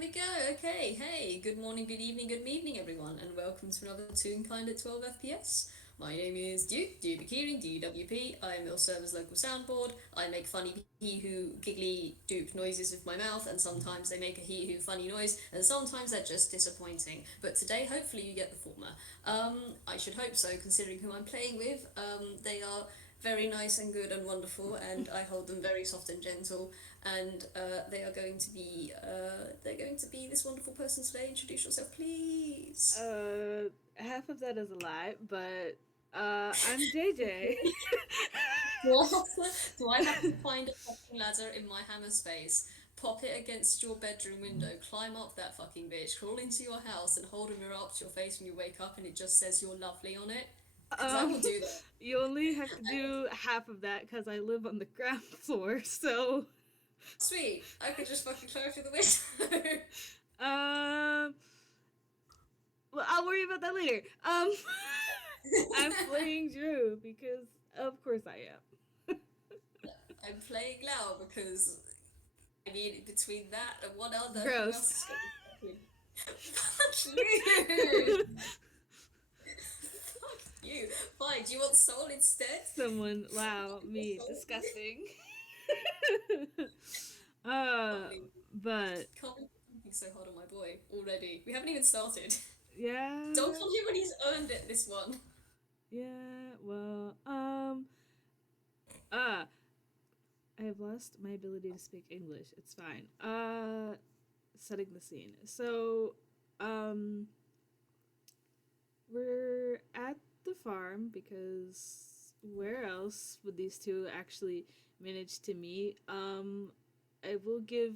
we go. Okay, hey, good morning, good evening, everyone, and welcome to another Toonkind at 12 FPS. My name is Dewp, DWP. I am your server's local soundboard. I make funny he who giggly dupe noises with my mouth, and sometimes they make a he who funny noise, and sometimes they're just disappointing. But today, hopefully, you get the former. I should hope so, considering who I'm playing with. They are very nice and good and wonderful, and I hold them very soft and gentle. And they're going to be this wonderful person today. Introduce yourself, please. Half of that is a lie, but I'm JayJay. Do I have to find a fucking ladder in my hammer space, pop it against your bedroom window, climb up that fucking bitch, crawl into your house, and hold a mirror up to your face when you wake up, and it just says you're lovely on it? Because I will um, do that. you only have to do half of that because I live on the ground floor. So, Sweet. I could just fucking climb through the window. um, well, I'll worry about that later. I'm playing Drew because, of course, I am. I'm playing Lao because I mean, between that and one other, who else Gross. is going to be fucking? Fuck you! Fuck you! Fine, do you want soul instead? Someone allow Your me soul? disgusting. Can't uh, believe, but can't believe you're thinking so hard on my boy already. We haven't even started. Don't yeah, kill him when he's earned it, this one. yeah. Well, uh, I have lost my ability to speak English. It's fine. Setting the scene. So, um, we're at the farm because where else would these two actually manage to meet? I will give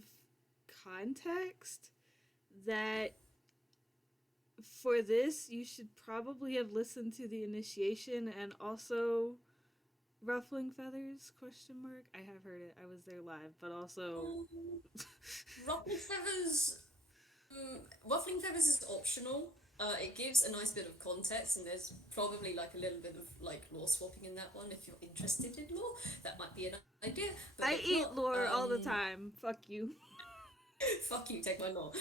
context that for this you should probably have listened to the initiation and also ruffling feathers question mark. I have heard it. I was there live, but also Um, ruffling feathers. Ruffling feathers is optional. It gives a nice bit of context, and there's probably like a little bit of like lore swapping in that one. If you're interested in lore, that might be an idea. But I if eat not, lore all the time. Fuck you. fuck you, take my lore.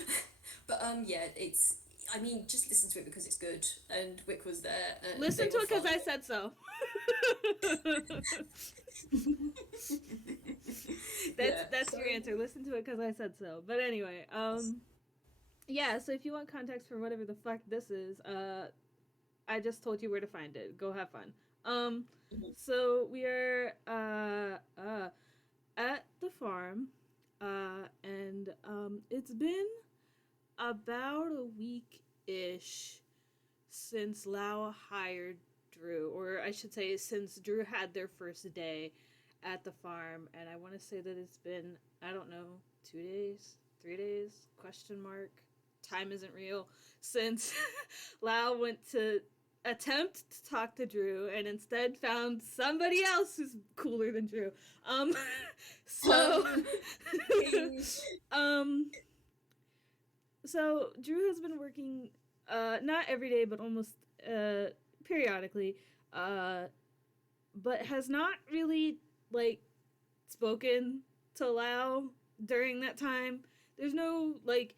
But yeah, it's. I mean, just listen to it because it's good, and Wick was there, and Listen they to were it because fun. I said so. that's Yeah. that's So your answer. Listen to it because I said so. But anyway, yeah. So if you want context for whatever the fuck this is, I just told you where to find it. Go have fun. Um, mhm. so we are at the farm, and it's been about a week ish since Lao hired Drew, or I should say, since Drew had their first day at the farm, and I want to say that it's been, I don't know, 2 days, 3 days? Question mark. Time isn't real since Lao went to attempt to talk to Drew and instead found somebody else who's cooler than Drew. Um, so, um, King. um, so Drew has been working, not every day, but almost periodically, uh, but has not really like spoken to Lao during that time. There's no like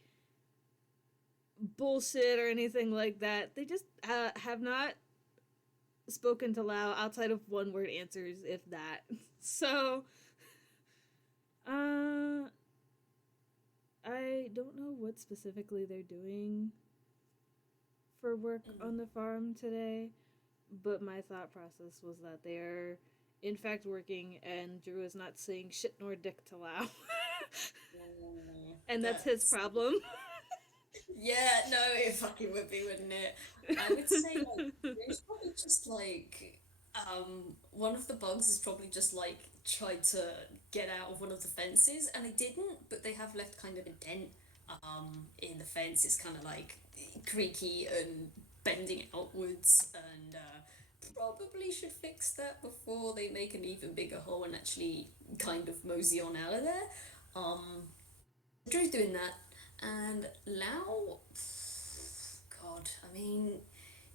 bullshit or anything like that. They just have not spoken to Lao outside of one word answers, if that. So, uh, I don't know what specifically they're doing for work on the farm today, but my thought process was that they are in fact working and Drew is not saying shit nor dick to Lao. And that's his That's problem. yeah, no, it fucking would be, wouldn't it? I would say like it's probably just like one of the bugs is probably just like tried to get out of one of the fences and they didn't, but they have left kind of a dent in the fence. It's kind of like creaky and bending outwards and probably should fix that before they make an even bigger hole and actually kind of mosey on out of there. Um Drew's doing that, and Lau, God, I mean,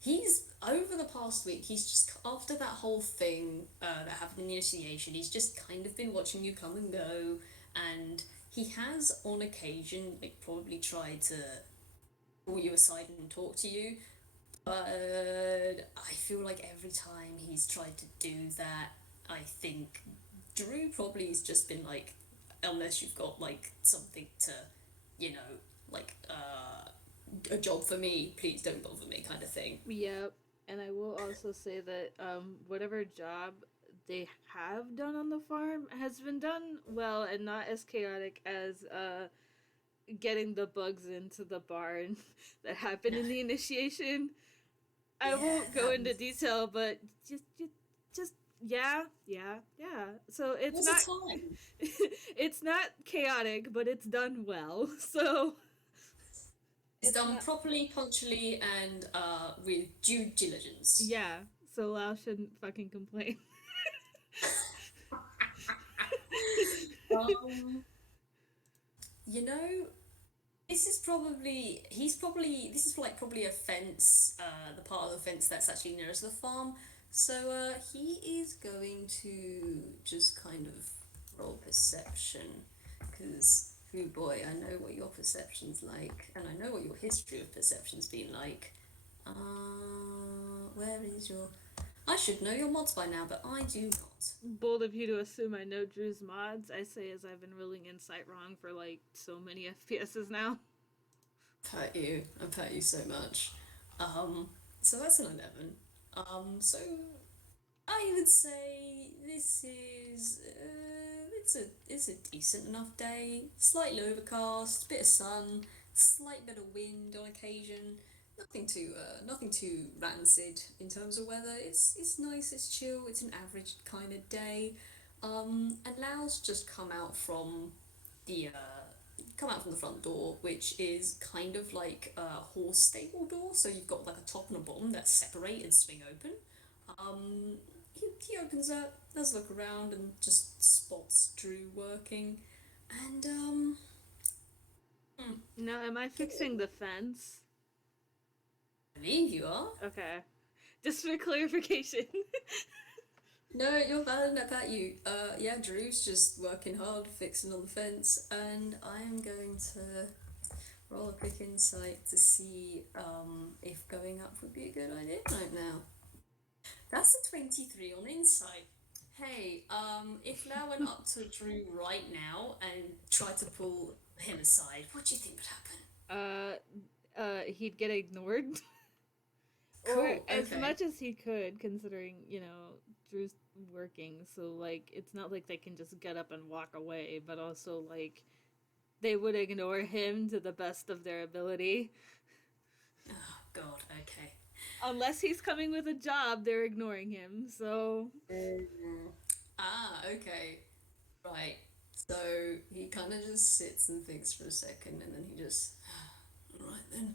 he's over the past week. He's just after that whole thing that happened in the initiation. He's just kind of been watching you come and go, and he has on occasion like probably tried to pull you aside and talk to you, but I feel like every time he's tried to do that, I think Drew probably has just been like, unless you've got like something to, you know, like a job for me, please don't bother me, kind of thing. Yep. And I will also say that whatever job they have done on the farm has been done well and not as chaotic as getting the bugs into the barn that happened in the initiation. I Yeah, won't go that into was. detail, but just yeah, yeah, yeah. So It it's was a not time. it's not chaotic, but it's done well. So It's it's done not properly, punctually, and with due diligence. yeah. So Lao shouldn't fucking complain. Um, you know, this is like probably a fence, the part of the fence that's actually nearest to the farm. So he is going to just kind of roll perception, because, oh boy, I know what your perception's like, and I know what your history of perception's been like. Where is your? I should know your mods by now, but I do not. Bold of you to assume I know Drew's mods. I say as I've been rolling Insight wrong for like so many FPSs now. I pat you so much. Um, so that's an 11. So I would say this is it's a decent enough day. Slightly overcast, bit of sun, slight bit of wind on occasion. Nothing too rancid in terms of weather. It's nice. It's chill. It's an average kind of day. And Lao's just come out from the front door, which is kind of like a horse stable door. So you've got like a top and a bottom that separate and swing open. Um, he opens that, has a look around, and just spots Drew working. And hmm, Now, am I fixing the fence? I believe you are. Okay. Just for clarification. No, you're valid about you. Yeah, Drew's just working hard, fixing on the fence, and I am going to roll a quick insight to see if going up would be a good idea right now. That's a 23 on insight. Hey, if Lau went up to Drew right now and tried to pull him aside, what do you think would happen? uh, he'd get ignored. Or Cool, as okay. much as he could, considering, Drew's working, so, like, it's not like they can just get up and walk away, but also, like, they would ignore him to the best of their ability. Oh, God, okay. Unless he's coming with a job, they're ignoring him, so. Mm. Ah, okay. Right. So he kind of just sits and thinks for a second, and then he just, right then.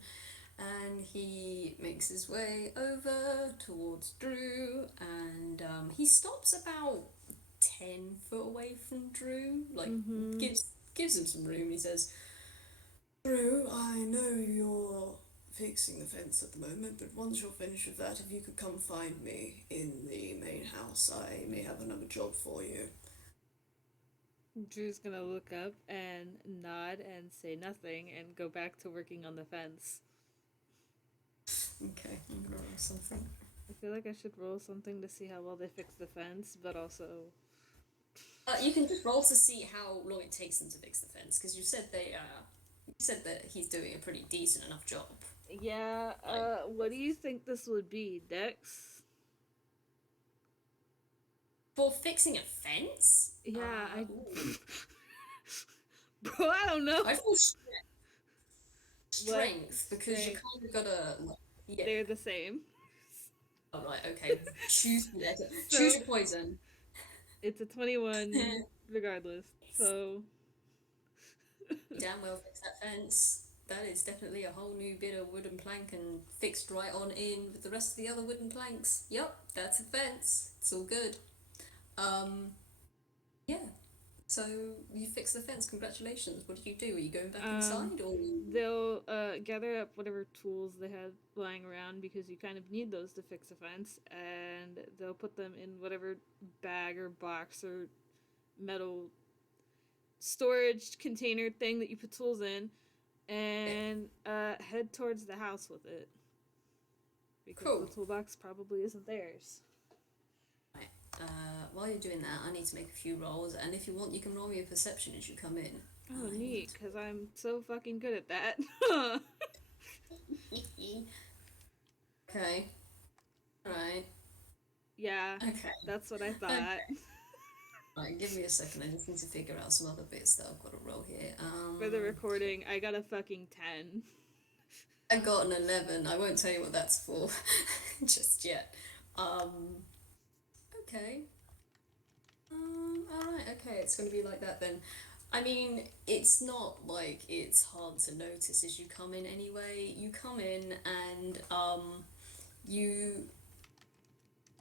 And he makes his way over towards Drew, and he stops about 10 foot away from Drew, like Mm-hmm. gives him some room. He says, "Drew, I know you're fixing the fence at the moment, but once you're finished with that, if you could come find me in the main house, I may have another job for you." Drew's gonna look up and nod and say nothing and go back to working on the fence. Okay, I'm gonna roll something. I feel like I should roll something to see how well they fix the fence, but also. You can just roll to see how long it takes them to fix the fence, because you said that he's doing a pretty decent enough job. Yeah, Like, what do you think this would be? Dex? for fixing a fence? Yeah, I. Ooh. Bro, I don't know. I feel What? strength, because you Strength. kind of gotta, like, yeah. They're the same. All right, okay. Choose So, your poison. it's a 21 regardless. So, Damn well fix that fence. That is definitely a whole new bit of wooden plank and fixed right on in with the rest of the other wooden planks. Yep, that's a fence. It's all good. Um, yeah. So you fixed the fence. Congratulations. What did you do? Are you going back um, inside, or? they'll gather up whatever tools they have lying around because you kind of need those to fix a fence, and they'll put them in whatever bag or box or metal storage container thing that you put tools in, Yeah, and head towards the house with it because the cool. toolbox probably isn't theirs. Right. While you're doing that, I need to make a few rolls, and if you want, you can roll me a perception as you come in. Oh, I need neat, because I'm so fucking good at that. to. Okay. Right. Yeah, Okay. that's what I Okay. thought. Right. Give me a second. I just need to figure out some other bits that I've got to roll here. For the recording, I got a fucking 10. I got an 11. I won't tell you what that's for just yet. Um. Okay. All right. Okay. It's gonna be like that then. I mean, it's not like it's hard to notice as you come in anyway. You come in and you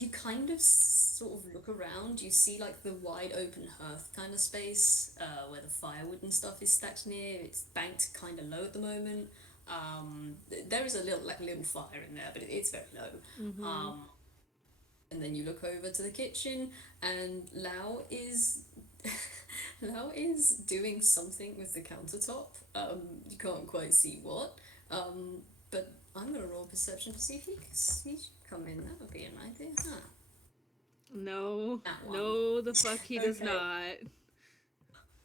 you kind of sort of look around. You see like the wide open hearth kind of space where the firewood and stuff is stacked near. It's banked kind of low at the moment. There is a little like a little fire in there, but it's very low. Mm-hmm. And then you look over to the kitchen, and Lao is Lao is doing something with the countertop. You can't quite see what. But I'm gonna roll perception to see if he can see come in. That would be an idea, huh? No, That one. no, the fuck he does Okay. not.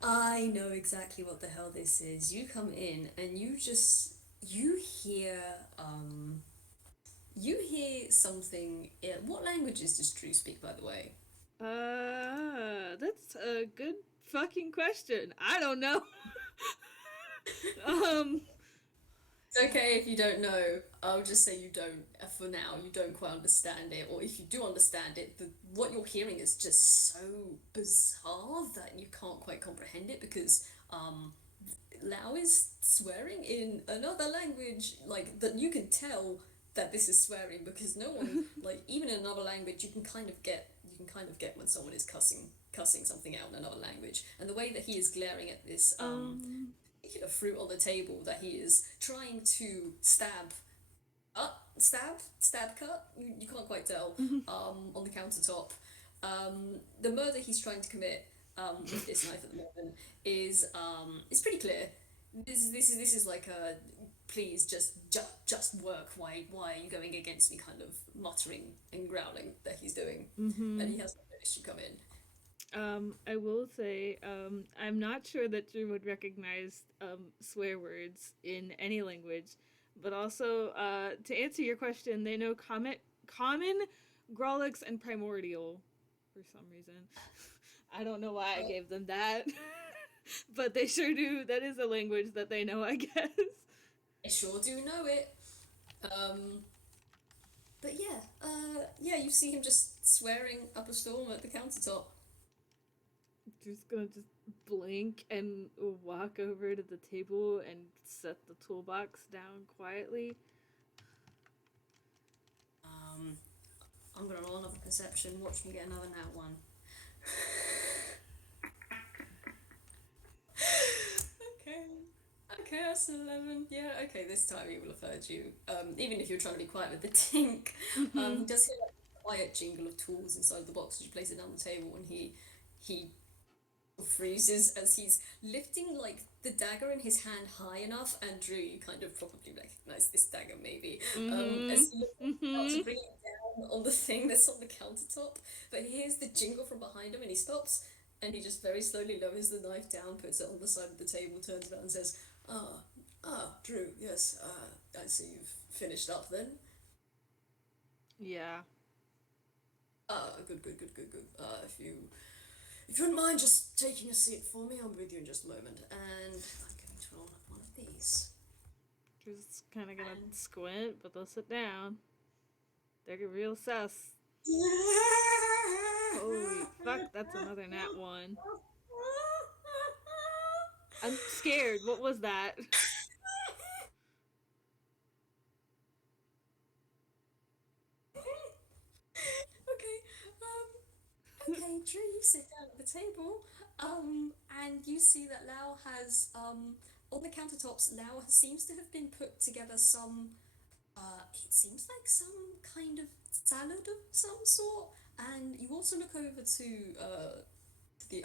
I know exactly what the hell this is. You come in and you hear you hear something. What languages does Drew speak, by the way? That's a good fucking question. I don't know. um, It's okay if you don't know. I'll just say you don't. For now, you don't quite understand it, or if you do understand it, what you're hearing is just so bizarre that you can't quite comprehend it because Lao is swearing in another language, like that you can tell that this is swearing because no one, like even in another language, you can kind of get when someone is cussing something out in another language, and the way that he is glaring at this um, particular fruit on the table that he is trying to stab cut. You can't quite tell. On the countertop, the murder he's trying to commit with this knife at the moment is pretty clear. This is like a please just work. Why are you going against me? Kind of muttering and growling that he's doing, and mm-hmm. he has no issue come in. I will say, I'm not sure that Drew would recognize swear words in any language, but also, to answer your question, they know common, Grolix, and Primordial for some reason. I don't know why I Well, gave them that, but they sure do. That is a language that they know, I guess. I sure do know it. Um, but yeah, yeah, you see him just swearing up a storm at the countertop. Drew's gonna just blink and walk over to the table and set the toolbox down quietly. Um, I'm gonna roll another perception. Watch me get another nat one. Okay. Okay, that's an 11. Yeah, okay, this time he will have heard you. Even if you're trying to be quiet with the tink. Mm-hmm. He does hear like a quiet jingle of tools inside the box as you place it down the table, and he freezes as he's lifting like the dagger in his hand high enough. Andrew, you kind of probably recognize this dagger maybe. Mm-hmm. As he lifts it out Mm-hmm. to bring it down on the thing that's on the countertop, but he hears the jingle from behind him and he stops and he just very slowly lowers the knife down, puts it on the side of the table, turns around and says, "Ah, Drew, yes, I see you've finished up then. Yeah. Good, good, good, good, good. If you wouldn't mind just taking a seat for me, I'll be with you in just a moment. And I'm going to roll up one of these. Drew's kind of gonna And squint, but they'll sit down. They're real sus. Holy fuck, that's another nat one. I'm scared. What was that? okay, okay, Drew, you sit down at the table. And you see that Lao has on the countertops. Lao seems to have been put together some. It seems like some kind of salad of some sort. And you also look over to the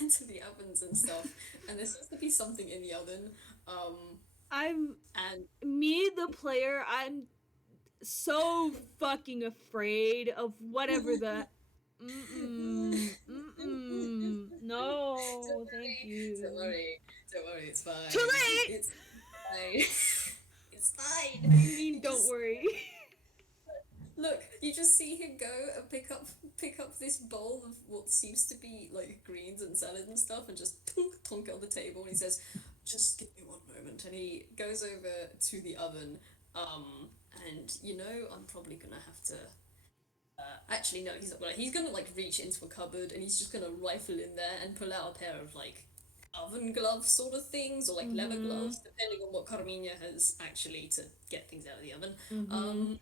into the ovens and stuff, and there seems to be something in the oven. Um, I'm and me, the player. I'm so fucking afraid of whatever the. No, thank don't you. worry, don't worry, it's Too fine. late. It's fine. It's fine. What do you mean? You Don't just worry. look. You just see him go and pick up this bowl of what seems to be like greens and salad and stuff, and just tonk it on the table. And he says, "Just give me one moment." And he goes over to the oven. Um, and I'm probably gonna have to. Actually, no, he's not gonna. He's gonna like reach into a cupboard and he's just gonna rifle in there and pull out a pair of like oven gloves sort of things or like leather Mm-hmm. gloves, depending on what Carmina has actually to get things out of the oven. Mm-hmm. Opens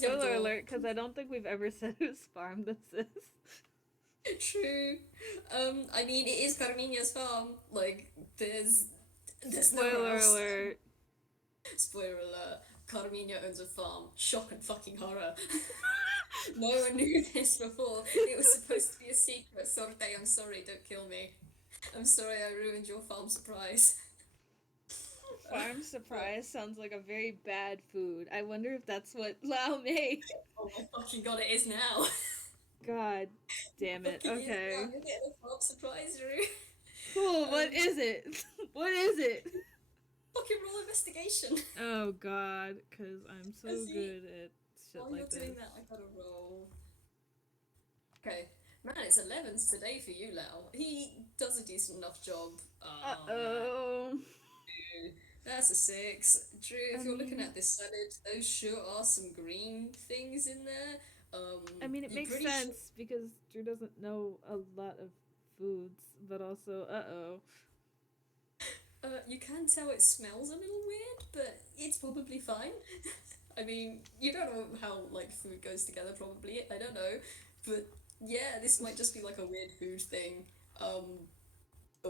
the oven Spoiler door. alert, because I don't think we've ever said whose farm this is. True. I mean, it is Carmina's farm. Like, there's nowhere Spoiler else. alert. Spoiler alert. Carmina owns a farm. Shock and fucking horror. No one knew this before. It was supposed to be a secret. Sorte, I'm sorry, don't kill me. I'm sorry I ruined your farm surprise. Farm But surprise sounds like a very bad food. I wonder if that's what Lao made. oh my fucking god, it is now. God damn it. Fucking is now. Okay. You're getting a farm surprise, Rue. Cool. What Um, is it? What is it? fucking roll investigation. Oh God, because I'm so As you, good at shit while you're like doing this. that, I gotta roll. Okay. Man, it's 11s today for you, Lau. He does a decent enough job. Uh Oh, man. oh. That's a 6. Drew, I if you're looking mean, at this salad, those sure are some green things in there. it You makes pretty sure sense because Drew doesn't know a lot of foods, but also, uh you can tell it smells a little weird, but it's probably fine. I mean, you don't know how like food goes together, probably. I don't know, but yeah, this might just be like a weird food thing, of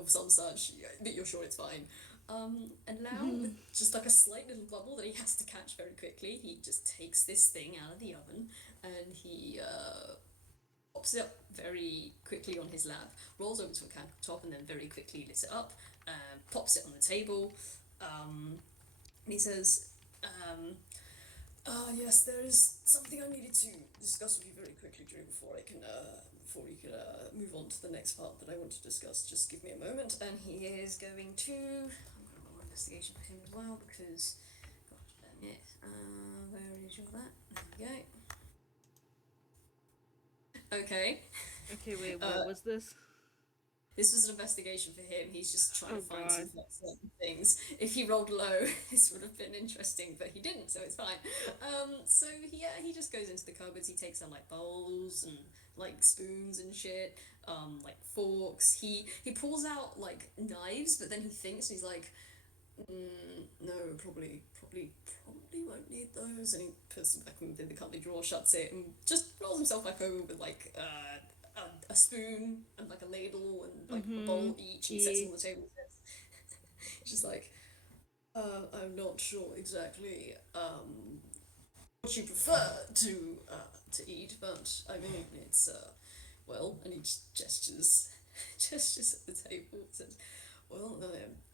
some such. But you're sure it's fine. And now, oh. with just like a slight little bubble that he has to catch very quickly, he just takes this thing out of the oven and he pops it up very quickly on his lap, rolls over to a countertop, and then very quickly lifts it up, pops it on the table, and he says, um, "Ah, yes, there is something I needed to discuss with you very quickly, Drew, before we could move on to the next part that I want to discuss. Just give me a moment." And he is going to. I'm going to roll investigation for him as well because, gosh damn it, where is your that? There we go. Okay. Okay, wait, what Uh, was this? This was an investigation for him. He's just trying to Oh find some God. like, certain things. If he rolled low, this would have been interesting, but he didn't, so it's fine. So yeah, he just goes into the cupboards. He takes out like bowls and like spoons and shit, like forks. He pulls out like knives, but then he thinks he's like, no, probably won't need those. And he puts them back in the cupboard drawer, shuts it, and just rolls himself back over with like a spoon and like a ladle and like a Mm-hmm. bowl each, and sets them E. on the table. He's just like, I'm not sure exactly what you prefer to eat, but I mean it's well, and he just gestures gestures at the table. Says, well,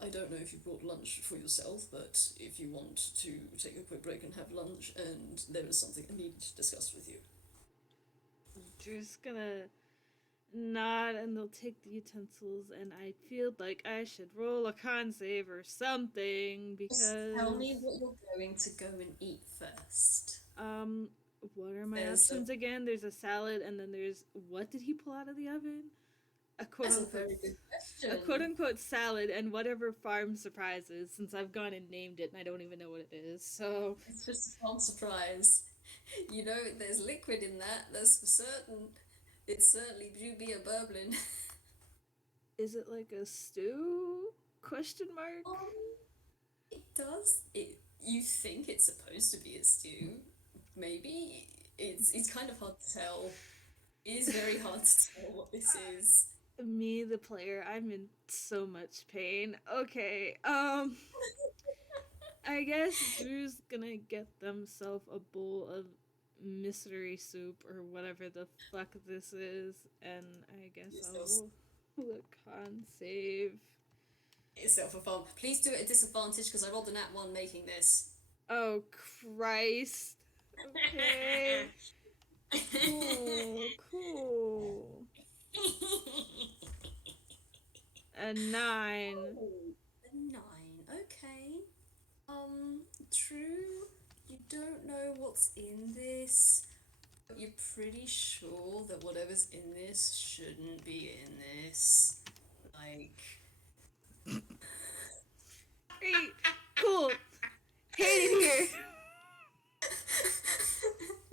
I don't know if you brought lunch for yourself, but if you want to take a quick break and have lunch, and there is something I need to discuss with you. Drew's gonna nod and they'll take the utensils, and I feel like I should roll a con save or something Just tell because me what you're going to go and eat first. um what are my There's a options again? There's a salad, and then there's, what did he pull out of the oven? A quote That's a unquote very good a quote question. unquote salad and whatever farm surprise is, since I've gone and named it and I don't even know what it is. So It's just a fun surprise. There's liquid in that, that's for certain. It's certainly do be a burbling. is it like a stew? Question mark. Um, it does. You think it's supposed to be a stew? Maybe. It's kind of hard to tell. It is very hard to tell what this is. Me, the player, I'm in so much pain. Okay, I guess Drew's gonna get themselves a bowl of mystery soup or whatever the fuck this is, and I guess Yes, I'll there was roll. The con save. Yourself a fun. Please do it at disadvantage because I rolled a nat 1 making this. Oh, Christ. Okay. Cool, cool. A 9. Oh, a 9. Okay. True. You don't know what's in this, but you're pretty sure that whatever's in this shouldn't be in this. Like. Great. Cool. Hate it here.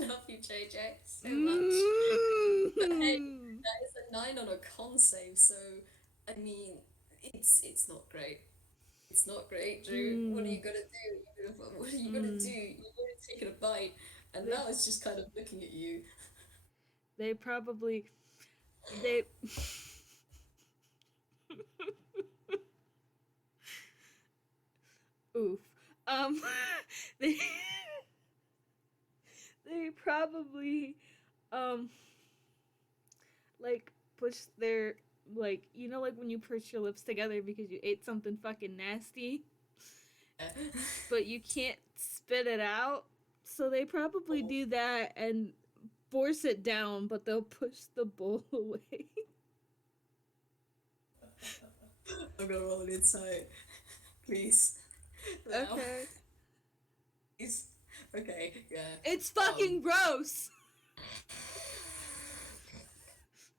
Love you, JayJay, so much. But hey, Mm. that is a 9 on a con save, so I mean, it's not great. It's not great, Drew. What are Mm. you gonna do? What are you gonna do? Mm. You've already taken a bite, and They, now it's just kind of looking at you. they probably they oof. They they probably um like push their like like when you push your lips together because you ate something fucking nasty, but you can't spit it out. So they probably Oh, do that and force it down, but they'll push the bowl away. I'm gonna roll an insight, please. Now, Okay. please. Okay, yeah. It's Um, fucking gross.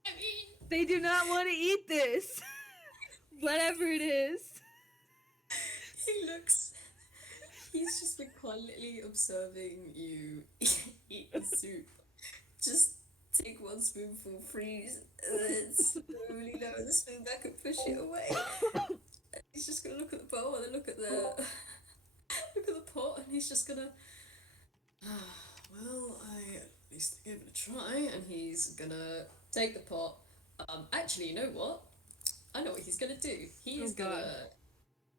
I mean, They do not want to eat this. Whatever it is. he looks. He's just been quietly observing you eat the soup. Just take one spoonful, freeze, and then slowly lower the spoon back and push it away. He's just gonna look at the bowl and then look at the look at the pot, and he's just gonna. Well, I at least gave it a try, and he's gonna take the pot. Actually, you know what? I know what he's gonna do. Oh god.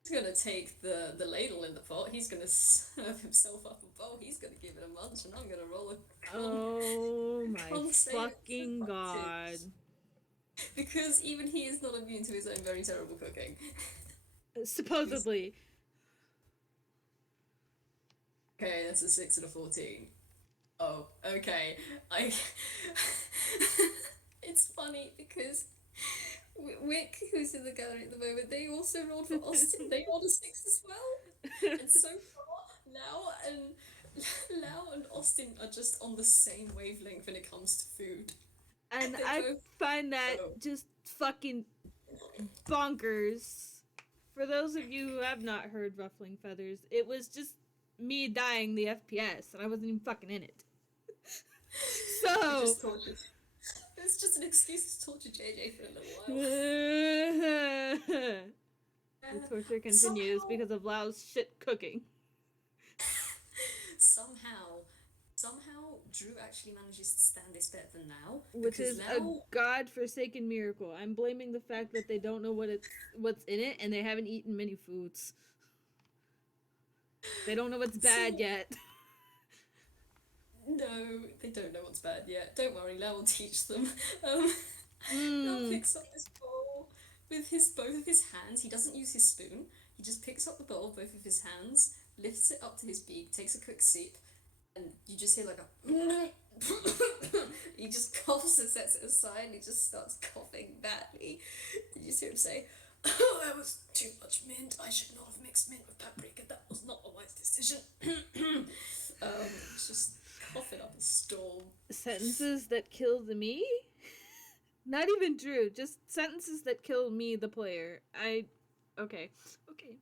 He's gonna take the ladle in the pot. He's gonna serve himself up a bowl. He's gonna give it a munch, and I'm gonna roll Oh my con save fucking god. advantage because even he is not immune to his own very terrible cooking. He's Supposedly. okay. That's a 6 and a 14. Oh, okay. I. It's funny because Wick, who's in the gallery at the moment, they also rolled for Austin. They rolled a 6 as well. And so far, Lao and Austin are just on the same wavelength when it comes to food. And They I both. find that Oh, just fucking bonkers. For those of you who have not heard Ruffling Feathers, it was just me dying the FPS, and I wasn't even fucking in it. we So. just tortured. It's just an excuse to torture JayJay for a little while. The torture continues Somehow, because of Lao's shit cooking. somehow, somehow, Drew actually manages to stand this better than Lao Which because is a Lao. god-forsaken miracle. I'm blaming the fact that they don't know what's in it, and they haven't eaten many foods. They don't know what's bad So yet. no, they don't know what's bad yet. Don't worry, Lao will teach them. Um, Lao Mmm. picks up this bowl with his both of his hands. He doesn't use his spoon. He just picks up the bowl with both of his hands, lifts it up to his beak, takes a quick sip, and you just hear like a. He just coughs and sets it aside, and he just starts coughing badly. And you just hear him say, "Oh, that was too much mint. I should not have mixed mint with paprika. That was not a wise decision." Just coughing up a storm. Sentences that kill the me? Not even Drew, just sentences that kill me, the player. Okay. Okay. Okay.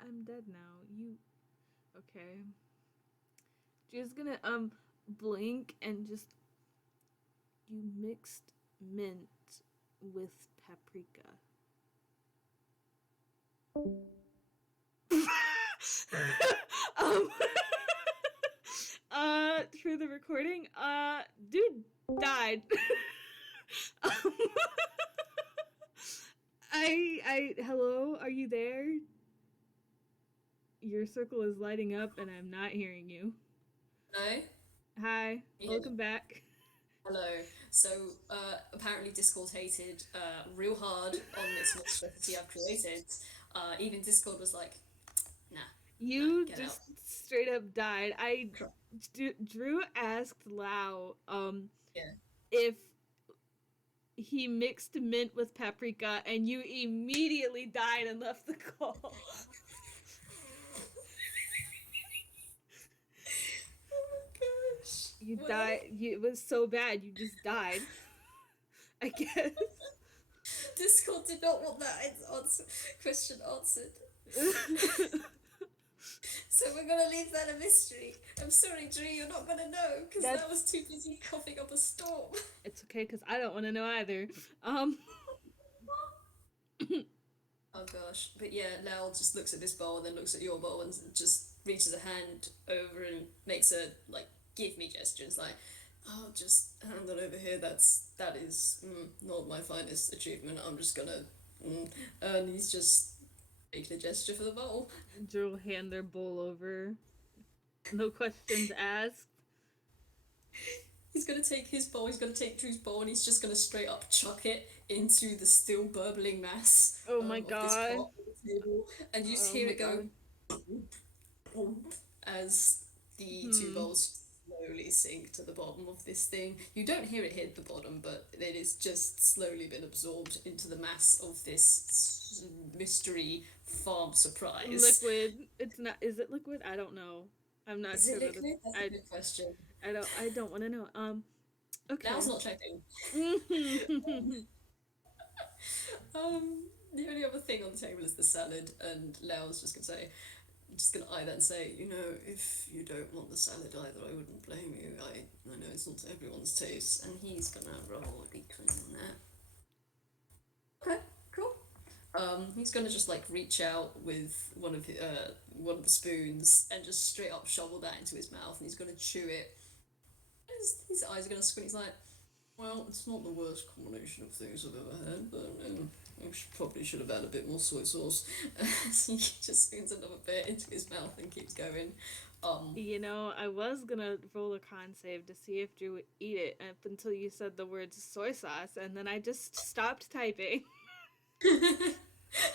I'm dead now. You okay. Just gonna blink and just you mixed mint with paprika. um through the recording, dude died. um, hello, are you there? Your circle is lighting up and I'm not hearing you. No? Hi, Yeah, welcome back. hello. So, apparently Discord hated real hard on this monstrosity I've created. Even Discord was like, nah, nah, You get out. just straight up died. Cr- Drew asked Lau Yeah. if he mixed mint with paprika, and you immediately died and left the call. Oh my gosh. You Well, died. It was so bad. You just died. I guess. Discord did not want that question answered. So we're gonna leave that a mystery. I'm sorry, Drew, you're not gonna know because that was That's too busy coughing up a storm. it's okay because I don't want to know either. Um, Oh gosh, but yeah, Lel just looks at this bowl and then looks at your bowl and just reaches a hand over and makes a like give me gesture. It's like, oh, just hand that over here. That is not my finest achievement. I'm just gonna, and he's just making a gesture for the bowl. Drew will hand their bowl over. No questions asked. He's gonna take his bowl. He's gonna take Drew's bowl and he's just gonna straight up chuck it into the still burbling mass Oh my of this god. pot on the table, and you just Oh hear my it go god. as the two Hmm. bowls slowly sink to the bottom of this thing. You don't hear it hit the bottom, but it is just slowly been absorbed into the mass of this mystery farm surprise. Liquid. It's not. Is it liquid? I don't know. I'm not Is sure it that it's. liquid? That's a good question. I don't. I don't want to know. Now's Okay. not checking. The only other thing on the table is the salad, and Lao's just gonna say, just gonna eye that and say, if you don't want the salad either, I wouldn't blame you. I know it's not everyone's taste, and he's gonna roll a d20 on that. Okay, cool. He's gonna just like reach out with one of the spoons and just straight up shovel that into his mouth, and he's gonna chew it. His eyes are gonna squint. He's like, well, it's not the worst combination of things I've ever had, but probably should have had a bit more soy sauce. So he just spoons another bit into his mouth and keeps going. Um, I was gonna roll a con save to see if Drew would eat it up until you said the words soy sauce, and then I just stopped typing.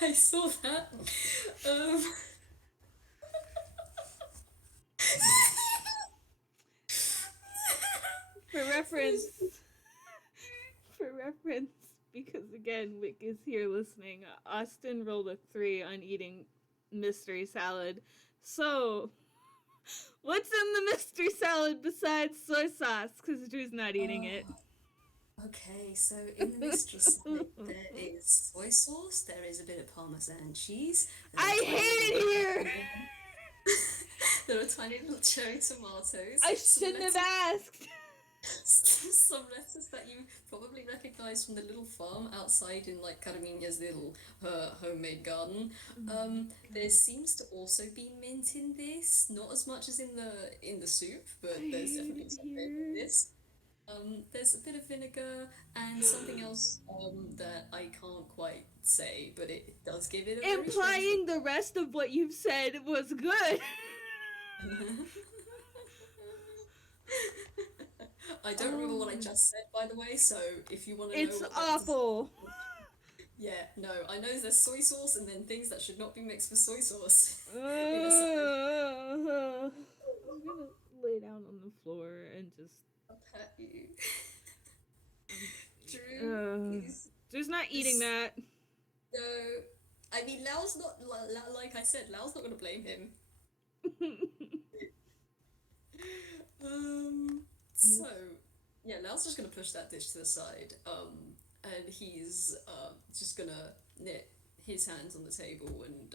I saw that. Um, For reference, for reference, because again, Wick is here listening. Austin rolled a 3 on eating mystery salad. So, what's in the mystery salad besides soy sauce? Because Drew's not eating it. oh, okay, so in the mystery salad, there is soy sauce, there is a bit of Parmesan cheese, there are I tiny hate little it here! there are tiny little cherry tomatoes, I some shouldn't have lettuce, asked! some lettuce that you probably recognize from the little farm outside in like Carminha's little homemade garden. Oh There god. seems to also be mint in this, not as much as in the soup, I but there's hate definitely it some mint in here. this. There's a bit of vinegar and something else that I can't quite say, but it does give it a very strange Implying the rest of what you've said was good. look. I don't remember what I Oh, just said, by the way, so if you want to know it's what that does, awful. yeah, no, I know there's soy sauce and then things that should not be mixed with soy sauce in a salad. I'm gonna lay down on the floor and just. I'll pat you. Um, Drew is Drew's not eating this. that. No, I mean, Lao's not, like I said, Lao's not going to blame him. So, yeah, Lao's just going to push that dish to the side. And he's just going to knit his hands on the table and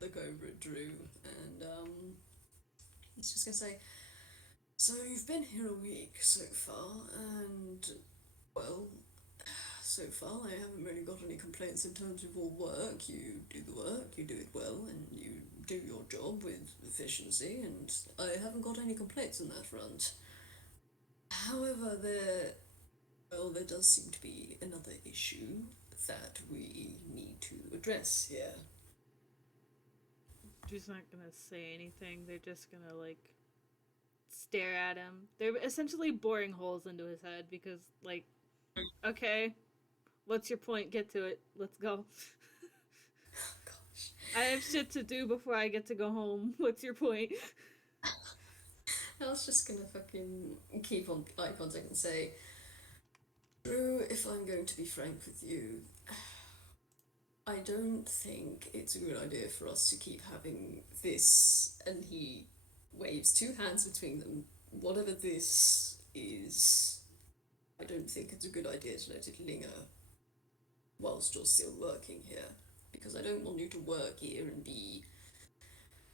look over at Drew. And he's just going to say, so you've been here a week so far, and, well, so far I haven't really got any complaints in terms of your work. You do the work, you do it well, and you do your job with efficiency, and I haven't got any complaints on that front. However, there does seem to be another issue that we need to address here. Drew's not gonna say anything. They're just gonna like stare at him. They're essentially boring holes into his head because, like, okay, what's your point? Get to it. Let's go. Gosh. I have shit to do before I get to go home. What's your point? I was just gonna fucking keep on eye contact and say, Drew, if I'm going to be frank with you, I don't think it's a good idea for us to keep having this. And he waves two hands between them. Whatever this is, I don't think it's a good idea to let it linger whilst you're still working here. Because I don't want you to work here and be.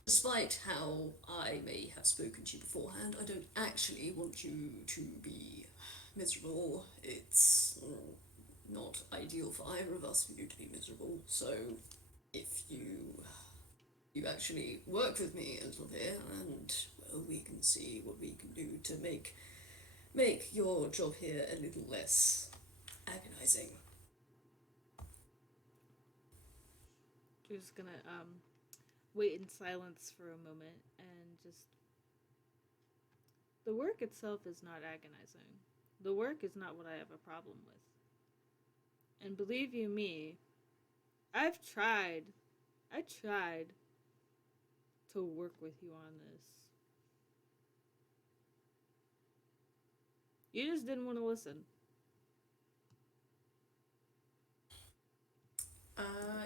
Despite how I may have spoken to you beforehand, I don't actually want you to be miserable. It's not ideal for either of us for you to be miserable. So if you actually work with me a little bit, and well, we can see what we can do to make your job here a little less agonizing. Just gonna wait in silence for a moment and just. The work itself is not agonizing. The work is not what I have a problem with. And believe you me, I've tried. I tried to work with you on this. You just didn't want to listen.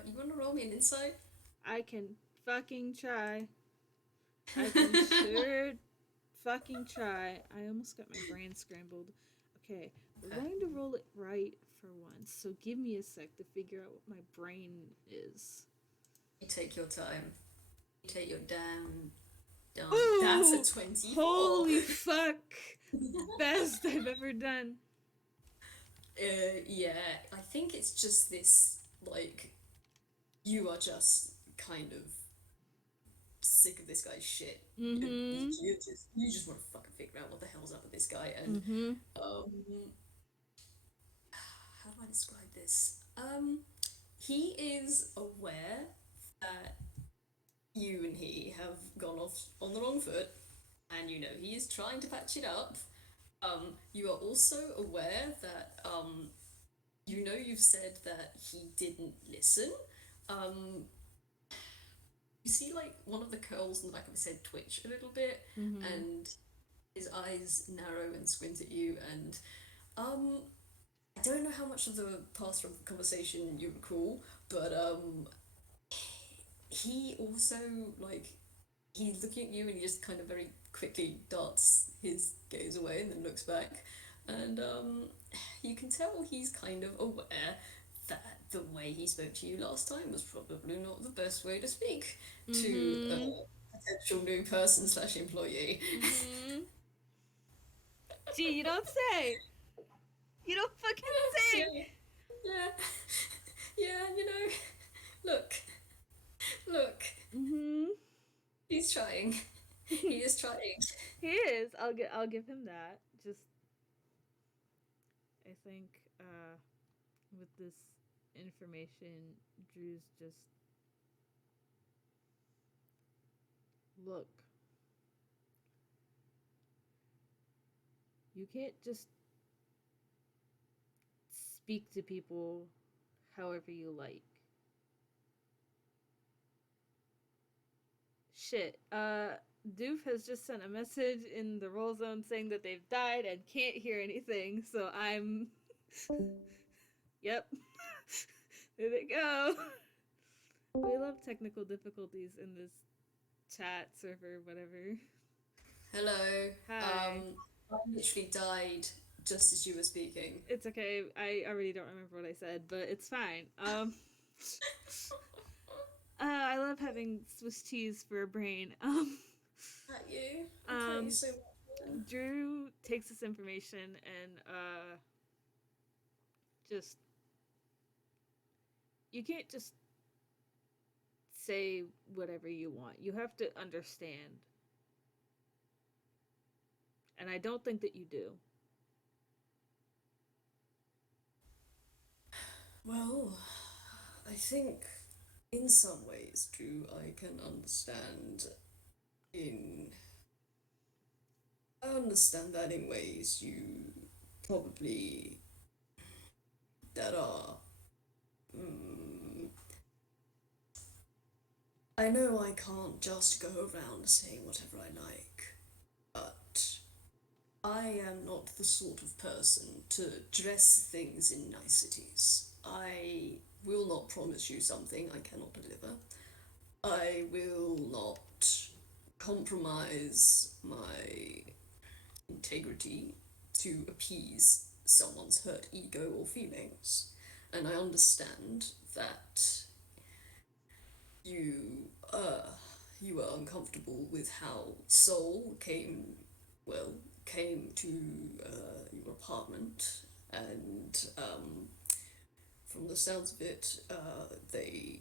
You wanna roll me an insight? I can fucking try. I can sure fucking try. I almost got my brain scrambled. Okay, we're going to roll it right for once, so give me a sec to figure out what my brain is. You take your time. You take your damn. That's Ooh! a 24. Holy fuck! Best I've ever done. Yeah, I think it's just this, like, you are just kind of sick of this guy's shit. Mm-hmm. You just want to fucking figure out what the hell's up with this guy. And Mm-hmm. um, how do I describe this? He is aware that you and he have gone off on the wrong foot, and you know he is trying to patch it up. You are also aware that you know you've said that he didn't listen. Um, you see like one of the curls in the back of his head twitch a little bit, Mm-hmm. and his eyes narrow and squint at you, and um, I don't know how much of the past conversation you recall, but he also like he's looking at you and he just kind of very quickly darts his gaze away and then looks back, and you can tell he's kind of aware that the way he spoke to you last time was probably not the best way to speak to a Mm-hmm. potential new person slash employee. Mm-hmm. Gee, you don't say. You don't fucking Yeah, say. yeah, yeah. You know, look, look. Mm-hmm. He's trying. He is trying. He is. I'll give him that. Just I think with this information, Drew's just look. You can't just speak to people however you like. Shit. Dewp has just sent a message in the roll zone saying that they've died and can't hear anything. So I'm. Yep. There they go. We love technical difficulties in this chat server, whatever. Hello. Hi. I literally died just as you were speaking. It's okay. I already don't remember what I said, but it's fine. I love having Swiss cheese for a brain. At you. Thank you Um, so much. Drew takes this information and just you can't just say whatever you want. You have to understand, and I don't think that you do. Well, I think in some ways, Drew, I can understand in I understand that in ways you probably that are. Mm, I know I can't just go around saying whatever I like, but I am not the sort of person to dress things in niceties. I will not promise you something I cannot deliver. I will not compromise my integrity to appease someone's hurt ego or feelings. And I understand that you you were uncomfortable with how Soul well came to your apartment, and from the sounds of it, they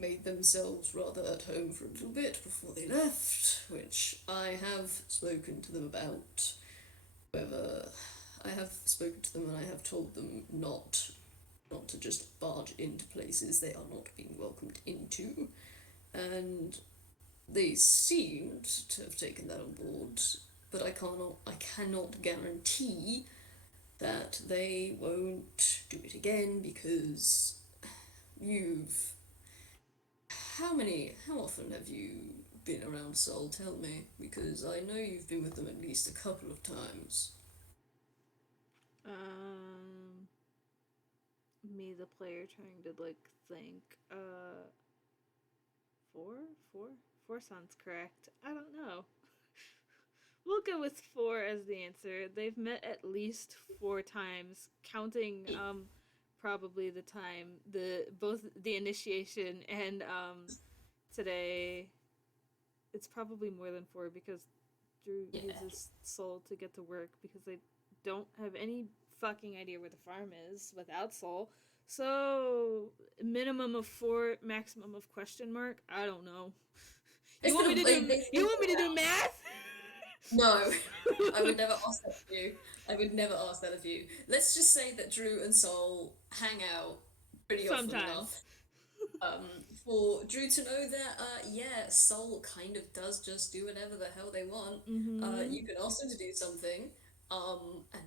made themselves rather at home for a little bit before they left, which I have spoken to them about. Whether I have spoken to them and I have told them not to just barge into places they are not being welcomed into, and they seemed to have taken that on board, but I cannot guarantee that they won't do it again because you've how often have you been around Soul? Tell me, because I know you've been with them at least a couple of times. Um, Me, the player, trying to like think. Four, four, four sounds correct. I don't know. We'll go with four as the answer. They've met at least four times, counting probably the time the both the initiation and today. It's probably more than four because Drew Yeah. uses Soul to get to work because they don't have any fucking idea where the farm is without Soul. So minimum of four, maximum of question mark. I don't know. You want me to do? You They've want me to do math? No, I would never ask that of you. I would never ask that of you. Let's just say that Drew and Sol hang out pretty often Sometimes. enough. For Drew to know that, yeah, Sol kind of does just do whatever the hell they want. Mm-hmm. You can ask them to do something, and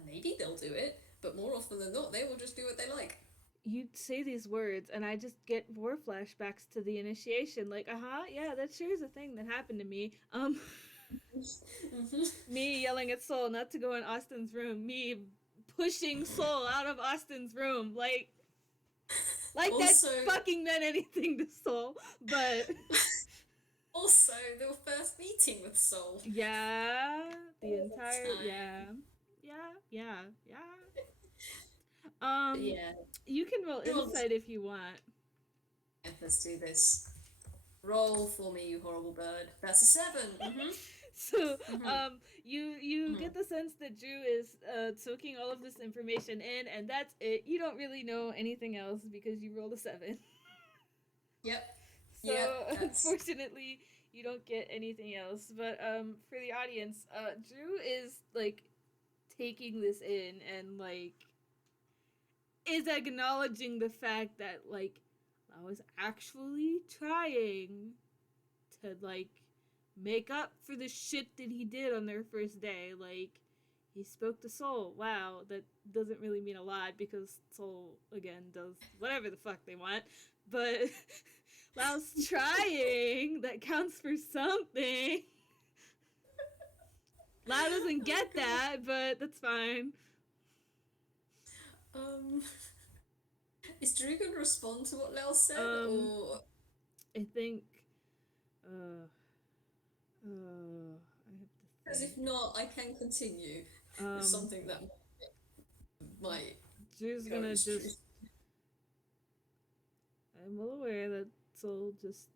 maybe they'll do it, but more often than not, they will just do what they like. You say these words, and I just get more flashbacks to the initiation. Like, yeah, that sure is a thing that happened to me. Mhm. Me yelling at Soul not to go in Austin's room. Me pushing Soul out of Austin's room. Like that Also, fucking meant anything to Soul. But also, their first meeting with Sol yeah, the all the entire time. yeah. Um, Yeah, you can roll you insight if you want. let's do this. Roll for me, you horrible bird. That's a seven. So Mm-hmm. you Mm-hmm. get the sense that Drew is soaking all of this information in, and that's it. You don't really know anything else because you rolled a seven. Yep. Yep. So That's unfortunately, you don't get anything else. But for the audience, Drew is like taking this in and like is acknowledging the fact that like I was actually trying to like make up for the shit that he did on their first day. Like he spoke to Soul. Wow, that doesn't really mean a lot because Soul again does whatever the fuck they want. But Lao's trying. That counts for something. Lao doesn't oh get god. that, but that's fine. Um, is Drew gonna respond to what Lel said, Um, or I think. Uh, I have to because think. if not, I can continue. It's Um, something that might Drew's gonna encourage Drew. just. I'm well aware that Soul just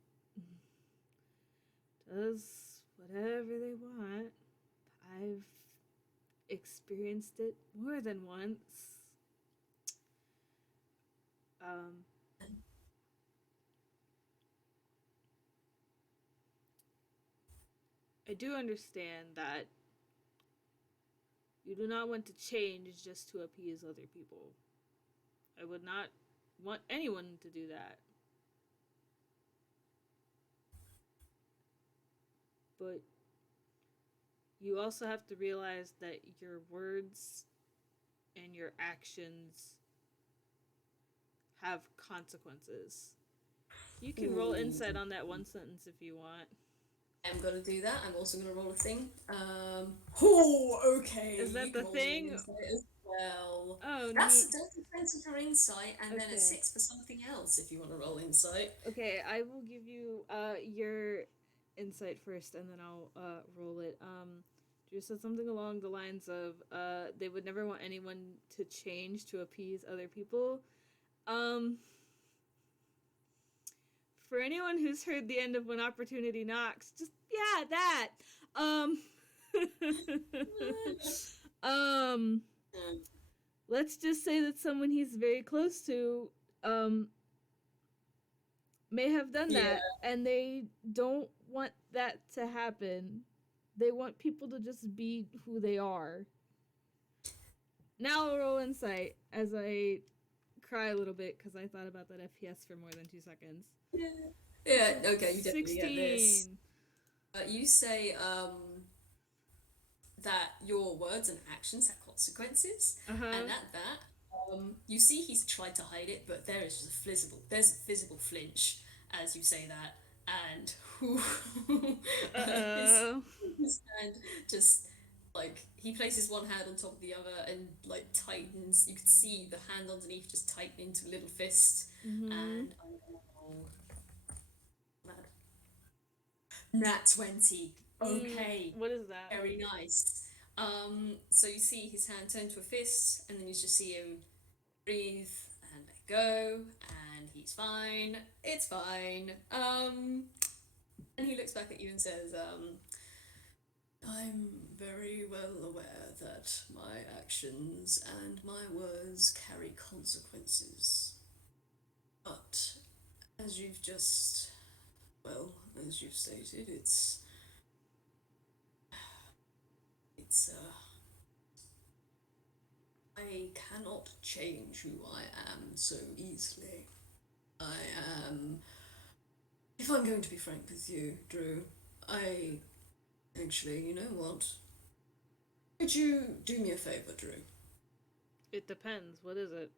does whatever they want. I've experienced it more than once. Um, I do understand that you do not want to change just to appease other people. I would not want anyone to do that. But you also have to realize that your words and your actions have consequences. You can roll insight Ooh. on that one sentence if you want. I'm gonna do that. I'm also gonna roll a thing. Oh, okay. Is You that can the roll me an thing? insight as well. Oh, That's neat. a dirty 20 for insight, and then a Okay. 6 for something else if you want to roll insight. Okay, I will give you your insight first and then I'll roll it. Drew said something along the lines of they would never want anyone to change to appease other people. Um for anyone who's heard the end of When Opportunity Knocks, just yeah, that. Um um Mm. let's just say that someone he's very close to um may have done Yeah. that and they don't want that to happen. They want people to just be who they are. Now I'll roll insight as I cry a little bit because I thought about that FPS for more than 2 seconds. Yeah. Yeah, okay, you definitely get this. 16. You say that your words and actions have consequences, Uh and huh. at that, you see he's tried to hide it, but there is just there's a visible flinch as you say that, and Uh his oh. his hand just like he places one hand on top of the other and like tightens. You can see the hand underneath just tighten into a little fist, Mm and oh, nat 20. hmm. Okay, What is that? very nice. So you see his hand turn to a fist, and then you just see him breathe and let go, and he's fine. It's fine. And he looks back at you and says, I'm very well aware that my actions and my words carry consequences. But as you've just, well, as you've stated, it's I cannot change who I am so easily. I am. If I'm going to be frank with you, Drew, I actually, you know what? Could you do me a favour, Drew? It depends. What is it?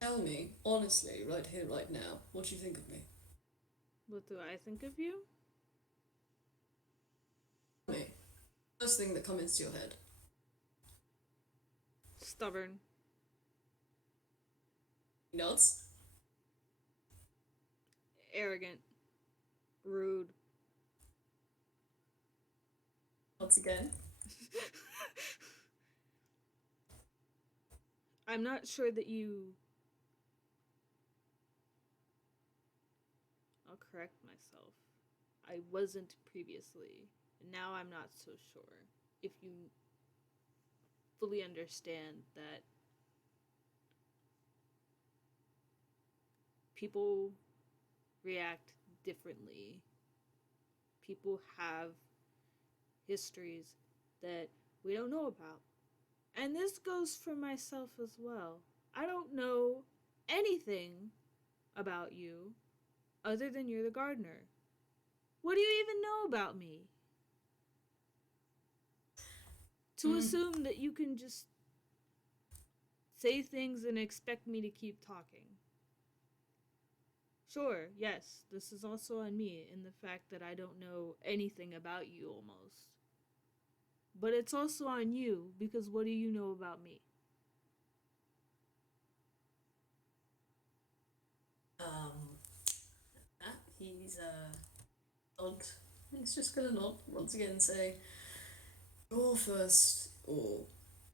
Tell me, honestly, right here, right now, what you think of me. What do I think of you? Tell me. First thing that comes into your head. Stubborn. He nods. Arrogant. Rude. Nods again. I'm not sure that you. I'll correct myself. I wasn't previously. Now I'm not so sure. If you fully understand that people react differently, people have histories that we don't know about. And this goes for myself as well. I don't know anything about you other than you're the gardener. What do you even know about me? To Mm, assume that you can just say things and expect me to keep talking. Sure, yes, this is also on me in the fact that I don't know anything about you almost. But it's also on you because what do you know about me? um, he's, nod. He's just gonna nod once again and say, your first or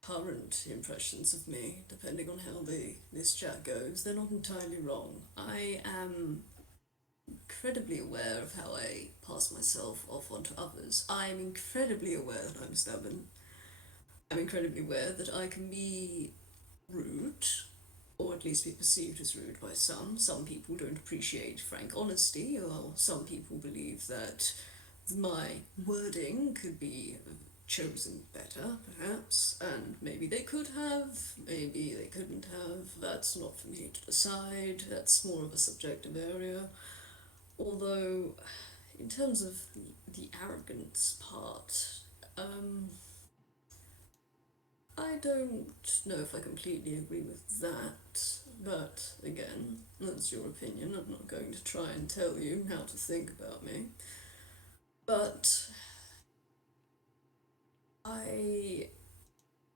current impressions of me, depending on how this chat goes, they're not entirely wrong. I am incredibly aware of how I pass myself off onto others. I'm incredibly aware that I'm stubborn. I'm incredibly aware that I can be rude, or at least be perceived as rude by some. Some people don't appreciate frank honesty, or some people believe that my wording could be chosen better, perhaps, and maybe they could have, maybe they couldn't have. That's not for me to decide. That's more of a subjective area. Although in terms of the arrogance part, um, I don't know if I completely agree with that, but again, that's your opinion. I'm not going to try and tell you how to think about me. But I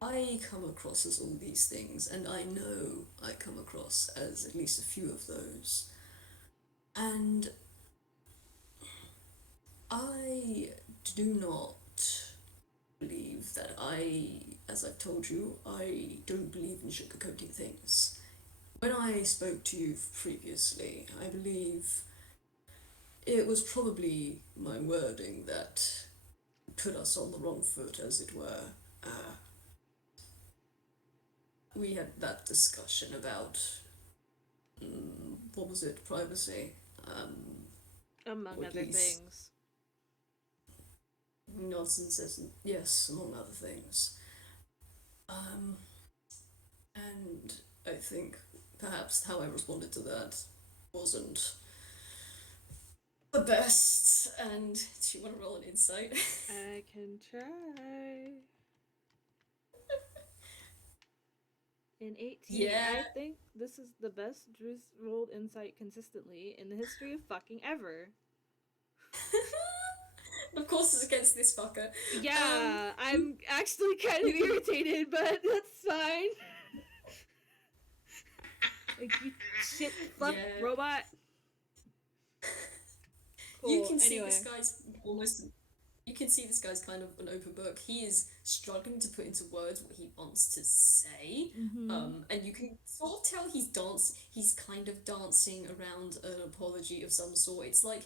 I come across as all these things, and I know I come across as at least a few of those. And I do not believe that as I've told you, I don't believe in sugarcoating things. When I spoke to you previously, I believe it was probably my wording that put us on the wrong foot, as it were. Uh, we had that discussion about what was it, privacy, Among or at other least things. nonsense, yes, among other things. Um, and I think perhaps how I responded to that wasn't the best. And do you want to roll an insight? I can try. In 18, Yeah. I think this is the best Drew's rolled insight consistently in the history of fucking ever. Of course, it's against this fucker. Yeah, I'm actually kind of irritated, but that's fine. Like, you shit fuck Yeah. robot. You Cool. can see this Anyway. guy's almost. You can see this guy's kind of an open book. He is struggling to put into words what he wants to say. Mm-hmm. And you can sort of tell he's kind of dancing around an apology of some sort. It's like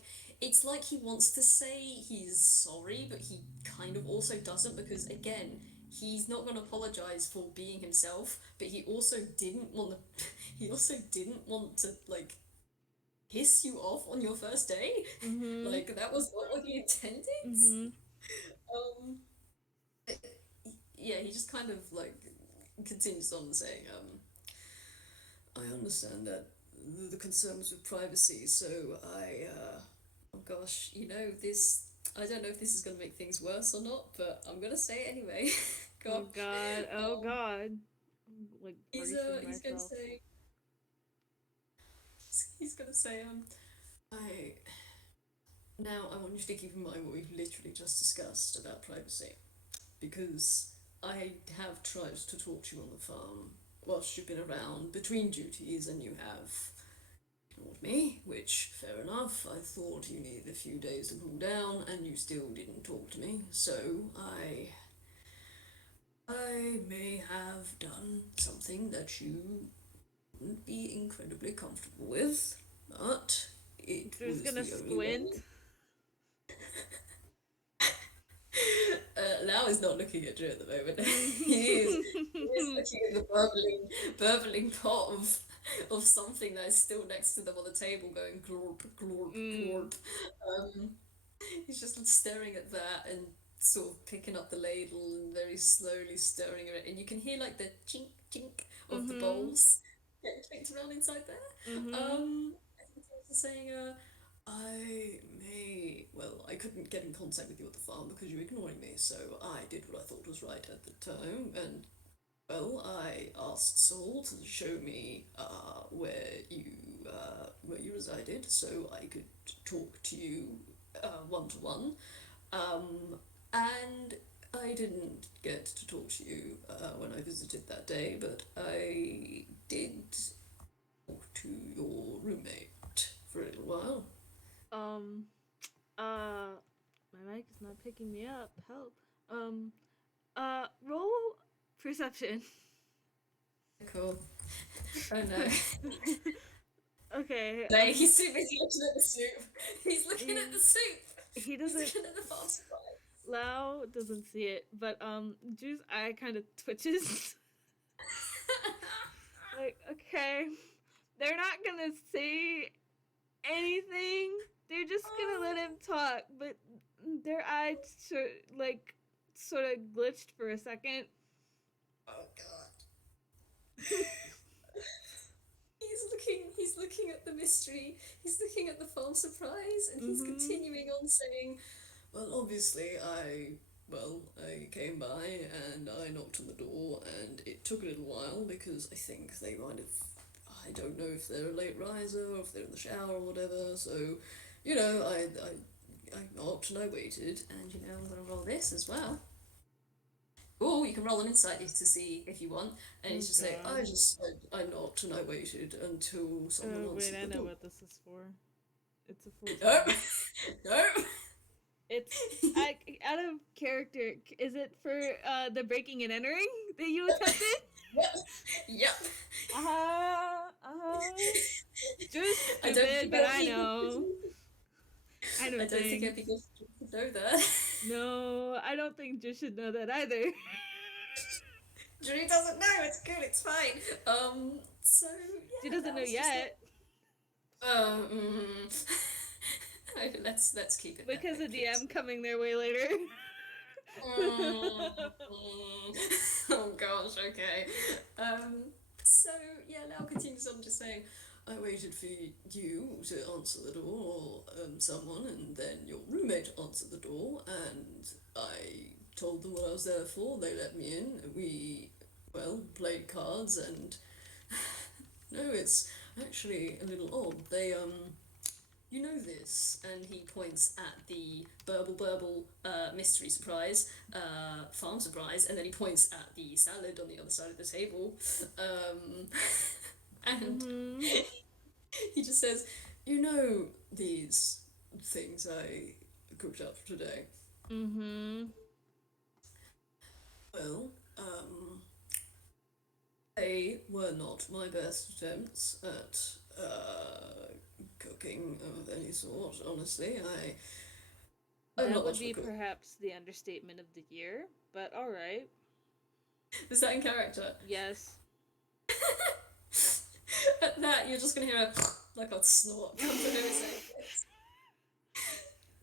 he wants to say he's sorry, but he kind of also doesn't, because again, he's not going to apologize for being himself, but he also didn't want to he also didn't want to like piss you off on your first day. Mm-hmm. Like that was not what he intended. Mm-hmm. Um, yeah, he just kind of like continues on saying, I understand that the concerns with privacy, so oh gosh, this. I don't know if this is gonna make things worse or not, but I'm gonna say it anyway. Oh Gosh, god. Oh um, god. I'm, like, bracing he's gonna myself. say, I now I want you to keep in mind what we've literally just discussed about privacy, because I have tried to talk to you on the farm whilst you've been around between duties, and you have ignored me, which, fair enough. I thought you needed a few days to cool down, and you still didn't talk to me, so I may have done something that you wouldn't be incredibly comfortable with, but it Drew's was gonna the only way. squint. Lau is not looking at Drew at the moment. He is Mm-hmm. looking at the burbling pot of something that is still next to them on the table, going glorp, glorp, Mm. glorp. Um, he's just staring at that and sort of picking up the ladle and very slowly stirring it, and you can hear like the chink chink of the Mm-hmm. bowls getting clicked around inside there. Mm-hmm. I think he was saying, I couldn't get in contact with you at the farm because you were ignoring me, so I did what I thought was right at the time, and I asked Saul to show me where you resided, so I could talk to you one to one. And I didn't get to talk to you when I visited that day, but I did talk to your roommate for a little while. Um. Uh. My mic is not picking me up. Help. Um. Roll perception. Cool. Oh no. Okay. No, he's too busy looking at the soup. He's looking at the soup. He He's doesn't. looking at the farm supplies. Lao doesn't see it, but Drew's eye kind of twitches. Like, okay, they're not gonna say anything. They're just gonna let him talk, but their eyes like sort of glitched for a second. Oh god. He's looking at the mystery, he's looking at the farm surprise and he's Mm-hmm. continuing on saying, well, obviously, I came by and I knocked on the door and it took a little while because I think they might have, I don't know if they're a late riser or if they're in the shower or whatever, so, I knocked and I waited and, I'm gonna roll this as well. Oh, you can roll an insight to see if you want, and Oh it's just like God. I knocked and I waited until someone Oh wait, answered I the know door. what this is for. It's a full Nope, time. nope. It's I out of character. Is it for the breaking and entering that you attempted? Yep, yep. Uh-huh. Just I don't stupid, think but it'll I be. know. I know I don't think it'd things. be good to know that. No, I don't think you should know that either. Julie doesn't know. It's good. It's fine. So She yeah, doesn't that know was just like. yet Um. let's keep it that because way, of please. DM coming their way later. Mm, oh gosh, okay. Um, so yeah, Lau continues on just saying, I waited for you to answer the door, or someone, and then your roommate answered the door, and I told them what I was there for. They let me in. We, well, played cards, and no, it's actually a little odd. You know this, and he points at the burble burble mystery surprise, farm surprise, and then he points at the salad on the other side of the table, um, and Mm-hmm. he just says, "You know these things I cooked up today. Mm-hmm. Well, they were not my best attempts at cooking of any sort. Honestly, I'm That not would much of a be cook. perhaps the understatement of the year, but alright. Is that in character?" Yes. At that, you're just gonna hear like a snort come from him saying,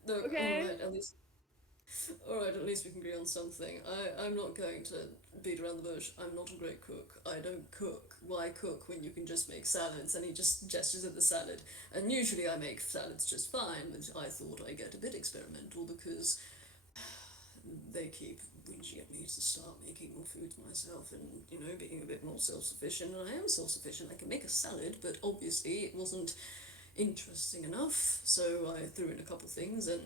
"Look, Okay. all right, at least we can agree on something. I'm not going to beat around the bush. I'm not a great cook. I don't cook. Why cook when you can just make salads?" And he just gestures at the salad. And usually I make salads just fine, but I thought I'd get a bit experimental because they keep whinging at me to start making more food myself and, being a bit more self sufficient. And I am self sufficient. I can make a salad, but obviously it wasn't interesting enough. So I threw in a couple things, and,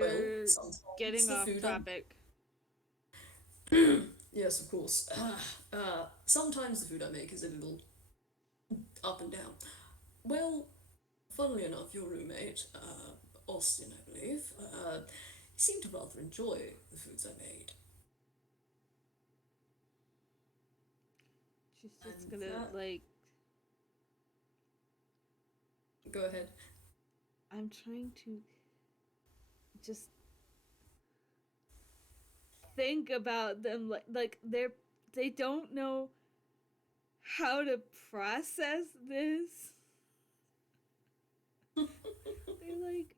well, You're sometimes getting the off food I. topic. Yes, of course. Sometimes the food I make is a little up and down. Well, funnily enough, your roommate, Austin, I believe, seemed to rather enjoy the foods I made. She's just And gonna, that. like, Go ahead. I'm trying to just think about them they don't know how to process this. They're like,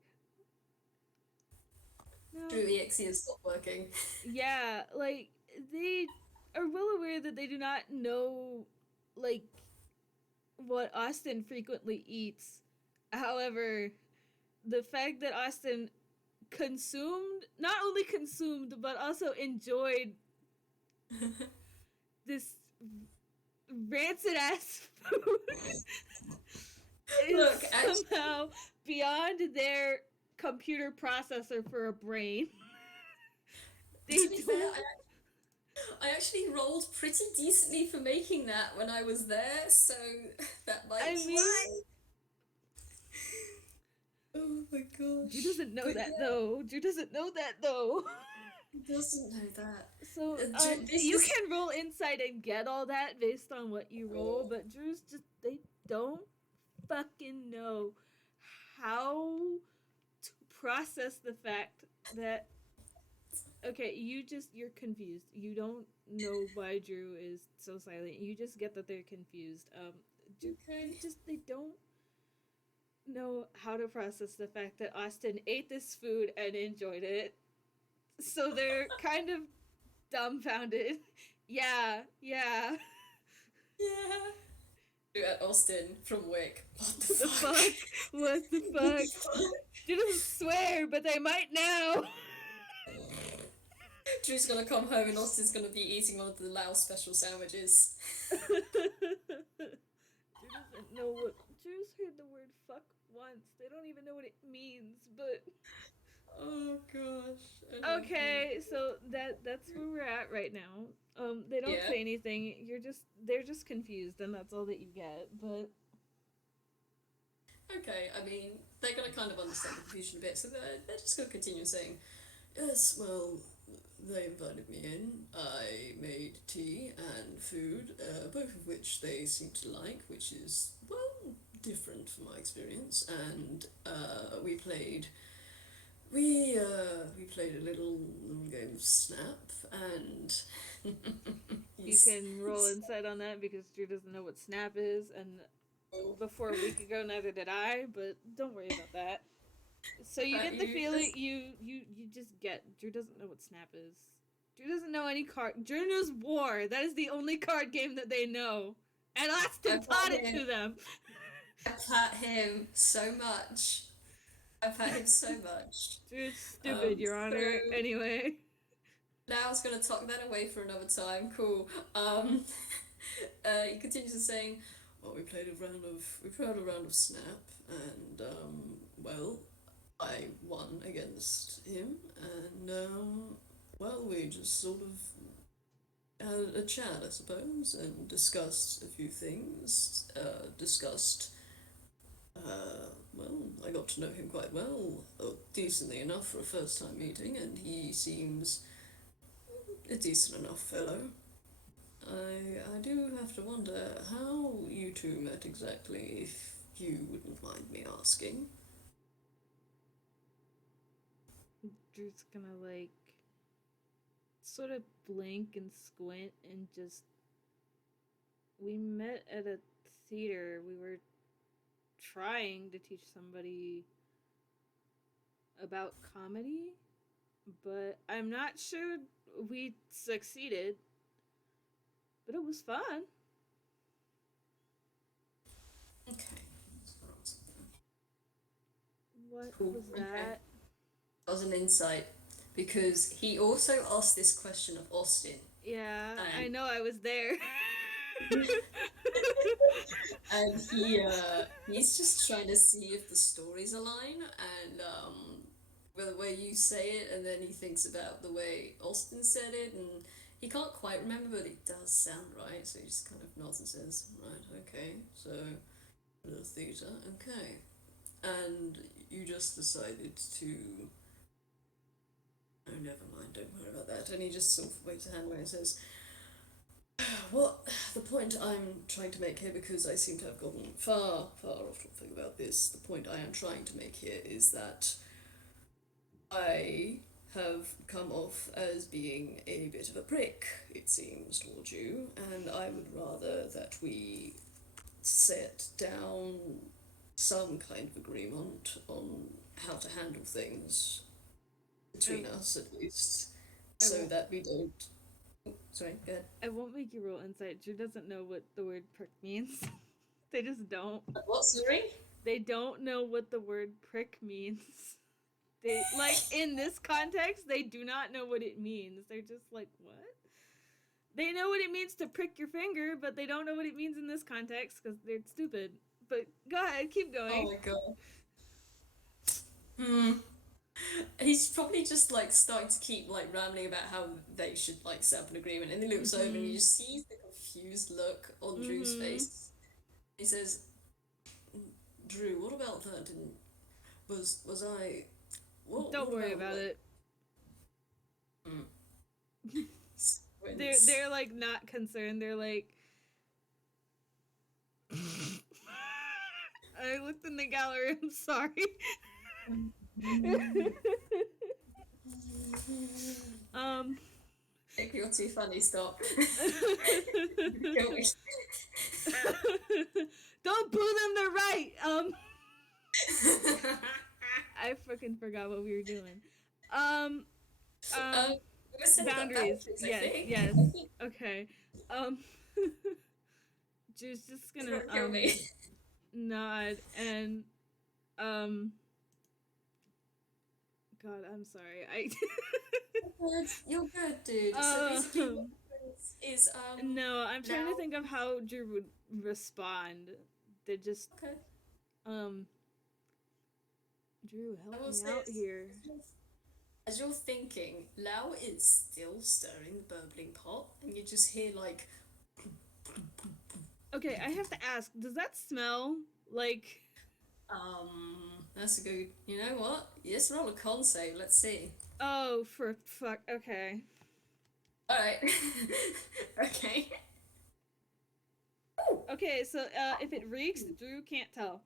no, Drew EXE has stopped working. yeah, like they are well aware that they do not know like what Austin frequently eats. However, the fact that Austin consumed, not only consumed, but also enjoyed this rancid ass food is Look, actually, somehow beyond their computer processor for a brain. They to be fair, don't. I actually rolled pretty decently for making that when I was there, so that might I be mean, why. Oh my Drew gosh. doesn't know But that yeah, though. Drew doesn't know that though. he doesn't know that. So This you is. can roll insight and get all that based on what you roll, Oh, but Drew's just they don't fucking know how to process the fact that okay, you're confused. You don't know why Drew is so silent. You just get that they're confused. okay. They don't know how to process the fact that Austin ate this food and enjoyed it. So they're kind of dumbfounded. Yeah, yeah. Yeah. at Austin from Wick. What the The fuck? fuck? What the What the fuck? fuck? She doesn't swear, but they might now. Drew's gonna come home and Austin's gonna be eating one of the Lao special sandwiches. Drew doesn't know what. Drew's heard the word fuck once. They don't even know what it means, but. Oh gosh. Okay, so that's where we're at right now. They don't Yeah. say anything. They're just confused, and that's all that you get. But Okay, I mean, they're gonna kind of understand the confusion a bit, so they're just gonna continue saying, yes, well, they invited me in. I made tea and food, both of which they seem to like, which is, well, different from my experience. And we played a little game of Snap, and you he's, can roll he's insight on that because Drew doesn't know what snap is, and oh, before a week ago, neither did I. But don't worry about that. So you get the you feeling just you just get Drew doesn't know what snap is. Drew doesn't know any card. Drew knows War. That is the only card game that they know, and Austin I've got taught it him. to them. I pat him so much. I pat him so much. Drew's stupid, Your So Honor. Anyway. now I was gonna tuck that away for another time. Cool. He continues to saying, "Well, we played a round of Snap, and well, I won against him, and well, we just sort of had a chat, I suppose, and discussed a few things. Well, I got to know him quite well, decently enough for a first time meeting, and he seems a decent enough fellow. I do have to wonder how you two met exactly, if you wouldn't mind me asking." Drew's gonna like sort of blink and squint and just. We met at a theater. We were trying to teach somebody about comedy, but I'm not sure we succeeded. But it was fun. Okay. What Cool. was Okay. that? That was an insight because he also asked this question of Austin, Yeah, I and know I was there. and he's just trying to see if the stories align, and the way you say it, and then he thinks about the way Austin said it, and he can't quite remember, but it does sound right. So he just kind of nods and says, "Right, okay, so the theatre, okay," and you just decided to. Oh, never mind, don't worry about that. And he just sort of waves a hand away and says, "What the point I'm trying to make here, because I seem to have gotten far, far off topic about this, the point I am trying to make here is that I have come off as being a bit of a prick, it seems, towards you, and I would rather that we set down some kind of agreement on how to handle things I, between us, at least, I so won't. that we don't." Oh, sorry, go ahead. I won't make you roll insight. Drew doesn't know what the word prick means. They just don't. What, sorry? They don't know what the word prick means. They like in this context, they do not know what it means. They're just like, what? They know what it means to prick your finger, but they don't know what it means in this context because they're stupid. But go ahead, keep Oh going. my god. Hmm. He's probably just like starting to keep like rambling about how they should like set up an agreement, and he looks over and you Mhm. just see the confused look on Drew's Mhm. face. He says, "Drew, what about that? Didn't was I Don't what worry about about like it. mm, They're squints?" like not concerned. They're like. I looked in the gallery. I'm sorry. um. Nick, you're too funny. Stop. Kill me. Don't boo them. They're right. I fucking forgot what we were doing. Um. um, Um. we were saying about Boundaries. boundaries, I Yes. think. Yes. I think. Okay. Um. Drew's just gonna Don't kill me. nod and um God, I'm sorry. I You're good, dude. So basically, what um happens is no, I'm trying to now. think of how Drew would respond. They just Okay, um Drew, I help will me say out here. as you're thinking, Lao is still stirring the burbling pot, and you just hear like Okay, I have to ask, does that smell like that's a good. You know what? Yes, roll a con save. Let's see. oh for fuck okay. All right. Okay. Okay, so if it reeks, Drew can't tell.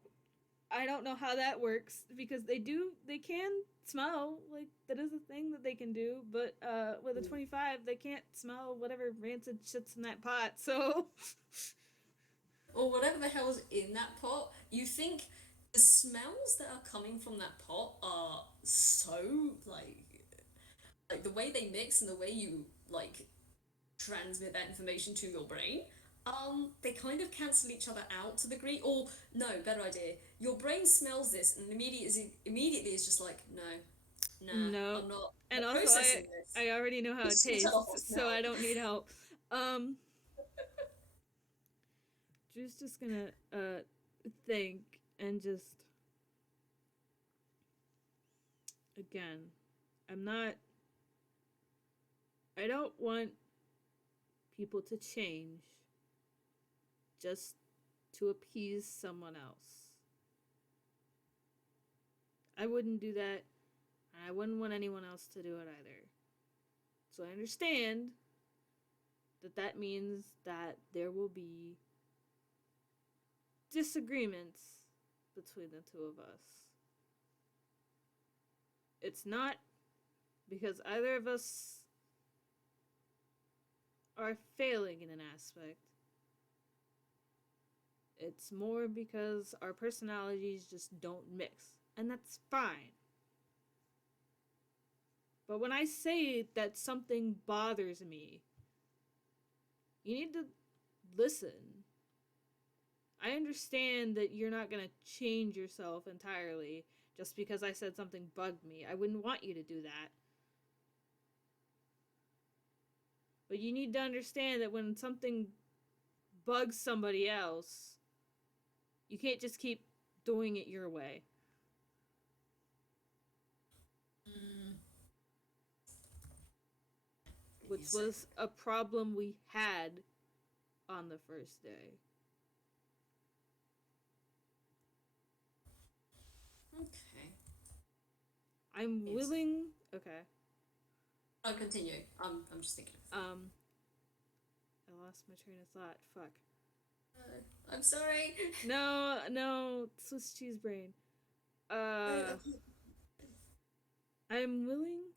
I don't know how that works because they can smell, like that is a thing that they can do, but with a 25 they can't smell whatever rancid shit's in that pot. So Or whatever the hell's in that pot, you think the smells that are coming from that pot are so like the way they mix and the way you like transmit that information to your brain, they kind of cancel each other out to the degree. Or no, better idea. Your brain smells this and immediately is just like, no, nah, no. I'm not, And not also processing this. I already know how it It's just gonna turn off the tastes, so I smell. don't need help. Um Drew's just gonna think and just again, I'm not I don't want people to change just to appease someone else. I wouldn't do that, and I wouldn't want anyone else to do it either. So I understand that that means that there will be disagreements between the two of us. It's not because either of us are failing in an aspect. It's more because our personalities just don't mix. And that's fine. But when I say that something bothers me, you need to listen. I understand that you're not going to change yourself entirely just because I said something bugged me. I wouldn't want you to do that. But you need to understand that when something bugs somebody else, you can't just keep doing it your way. Mm, give me a Which second. was a problem we had on the first day. Okay. I'm Yes. willing. Okay. I'll continue. I'm just thinking. Um, I lost my train of thought. Fuck. I'm sorry. No, no, Swiss cheese brain. Uh, Okay. I'm willing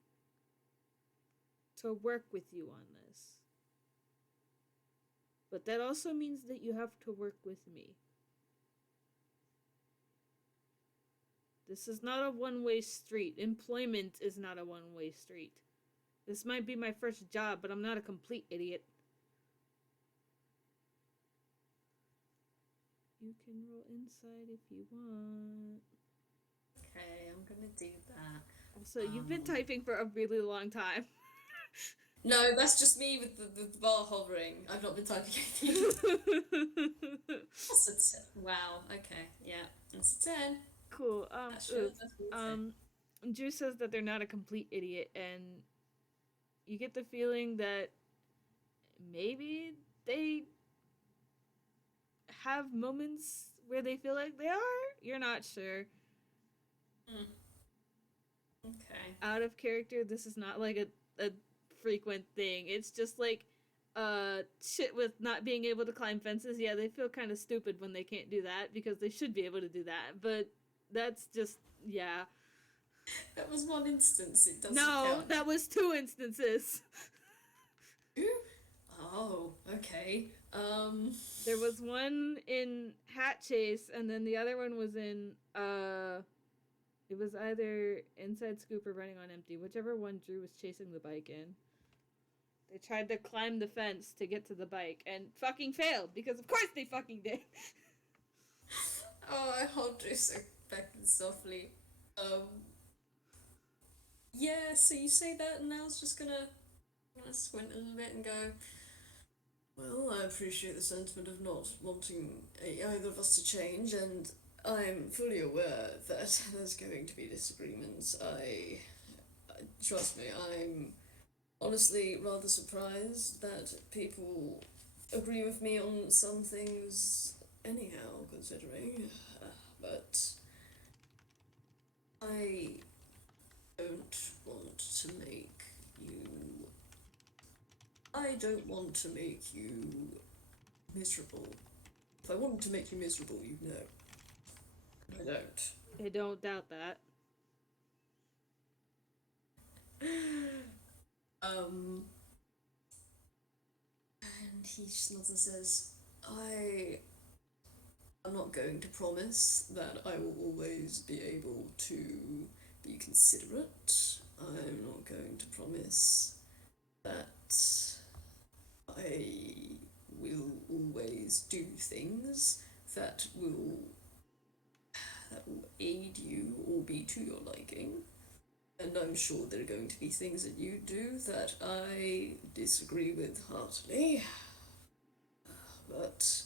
to work with you on this. But that also means that you have to work with me. This is not a one-way street. Employment is not a one-way street. This might be my first job, but I'm not a complete idiot. You can roll inside if you want. Okay, I'm gonna do that. Also, you've been typing for a really long time. No, that's just me with the bar hovering. I've not been typing anything. That's a 10. Wow. Okay. Yeah. That's a 10. Cool. That should that's a 10. Drew says that they're not a complete idiot, and you get the feeling that maybe they have moments where they feel like they are. You're not sure. Mm, okay. Out of character, this is not like a frequent thing. It's just like shit with not being able to climb fences. Yeah, they feel kind of stupid when they can't do that because they should be able to do that. But that's just yeah. That was one instance. It doesn't No, count. that was two instances. Oh, okay. There was one in Hat Chase, and then the other one was in it was either Inside Scoop or Running on Empty, whichever one Drew was chasing the bike in. They tried to climb the fence to get to the bike and fucking failed because of course they fucking did. Oh, I hold this back and softly. Um, yeah, so you say that, and I was just gonna squint a little bit and go, well, I appreciate the sentiment of not wanting either of us to change, and I'm fully aware that there's going to be disagreements. Trust me, I'm honestly rather surprised that people agree with me on some things anyhow, considering. But I don't want to make you. I don't want to make you miserable. If I wanted to make you miserable, you'd know. I don't. I don't doubt that. Um, and he just nods and says, I am not going to promise that I will always be able to be considerate. I'm not going to promise that I will always do things that will aid you or be to your liking. And I'm sure there are going to be things that you do that I disagree with heartily. But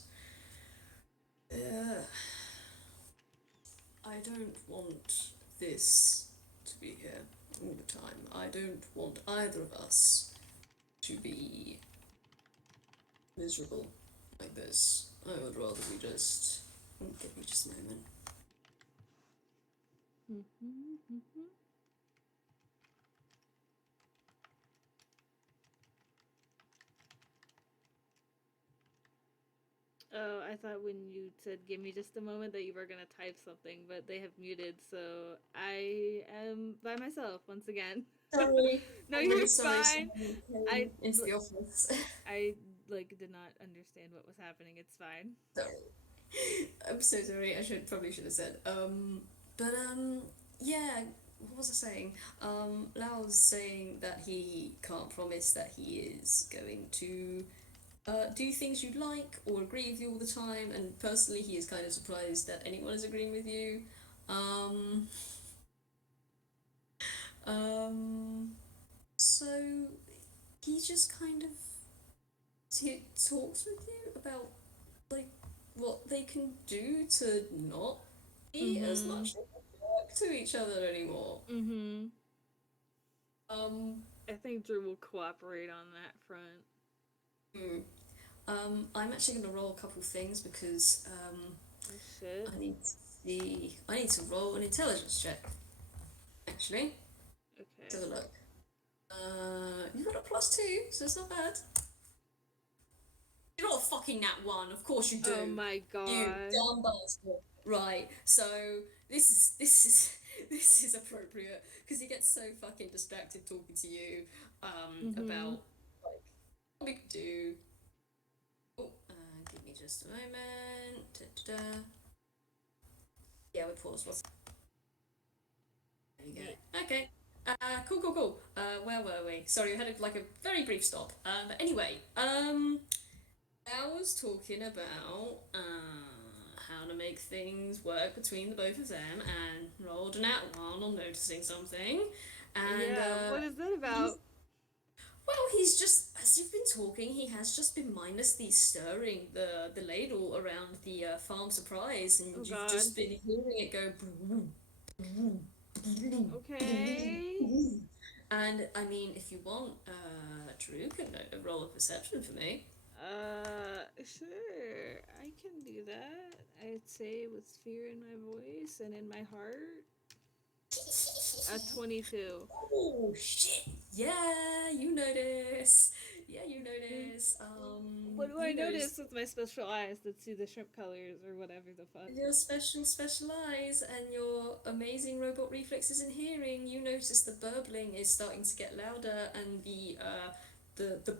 I don't want this to be here all the time. I don't want either of us to be miserable like this. I would rather we just. Give me just a moment. Oh, I thought when you said give me just a moment that you were gonna type something, but they have muted, so I am by myself once again. Sorry. No, I'm really you're sorry fine. someone I came into the office. I like did not understand what was happening. It's fine. Sorry. I'm so sorry. Probably should have said. But yeah. What was I saying? Lao was saying that he can't promise that he is going to do things you like or agree with you all the time. And personally, he is kind of surprised that anyone is agreeing with you. Um, um, so he just kind of talks with you about like what they can do to not be as Mm-hmm. much of a jerk to each other anymore. Mm-hmm. Um, I think Drew will cooperate on that front. hmm. I'm actually gonna roll a couple things because Oh shit. I need to see. I need to roll an intelligence check. Actually, let's Okay. have a look. You got a +2, so it's not bad. You're not a fucking nat one, of course you Oh do. my You god. dumb bastard. Right, so this is this is appropriate because he gets so fucking distracted talking to you Mm-hmm. about like what we could do. Oh, give me just a moment. Da-da-da. Yeah, we pause. There you Neat. go. Okay. Cool. Where were we? Sorry, we had like a very brief stop. But anyway, I was talking about how to make things work between the both of them, and rolled an at one on noticing something, and Yeah, what is that he's about? he's just as you've been talking, he has just been mindlessly stirring the ladle around the farm surprise, Oh and you've god. just been hearing it go. Okay. And I mean, if you want, Drew can roll a perception for me. Sure. I can do that. I'd say with fear in my voice and in my heart. A 22. Oh shit! Yeah, you notice. Yeah, you notice. What do I You notice notice with my special eyes that see the shrimp colors or whatever the fuck? your special eyes and your amazing robot reflexes and hearing. You notice the burbling is starting to get louder, and the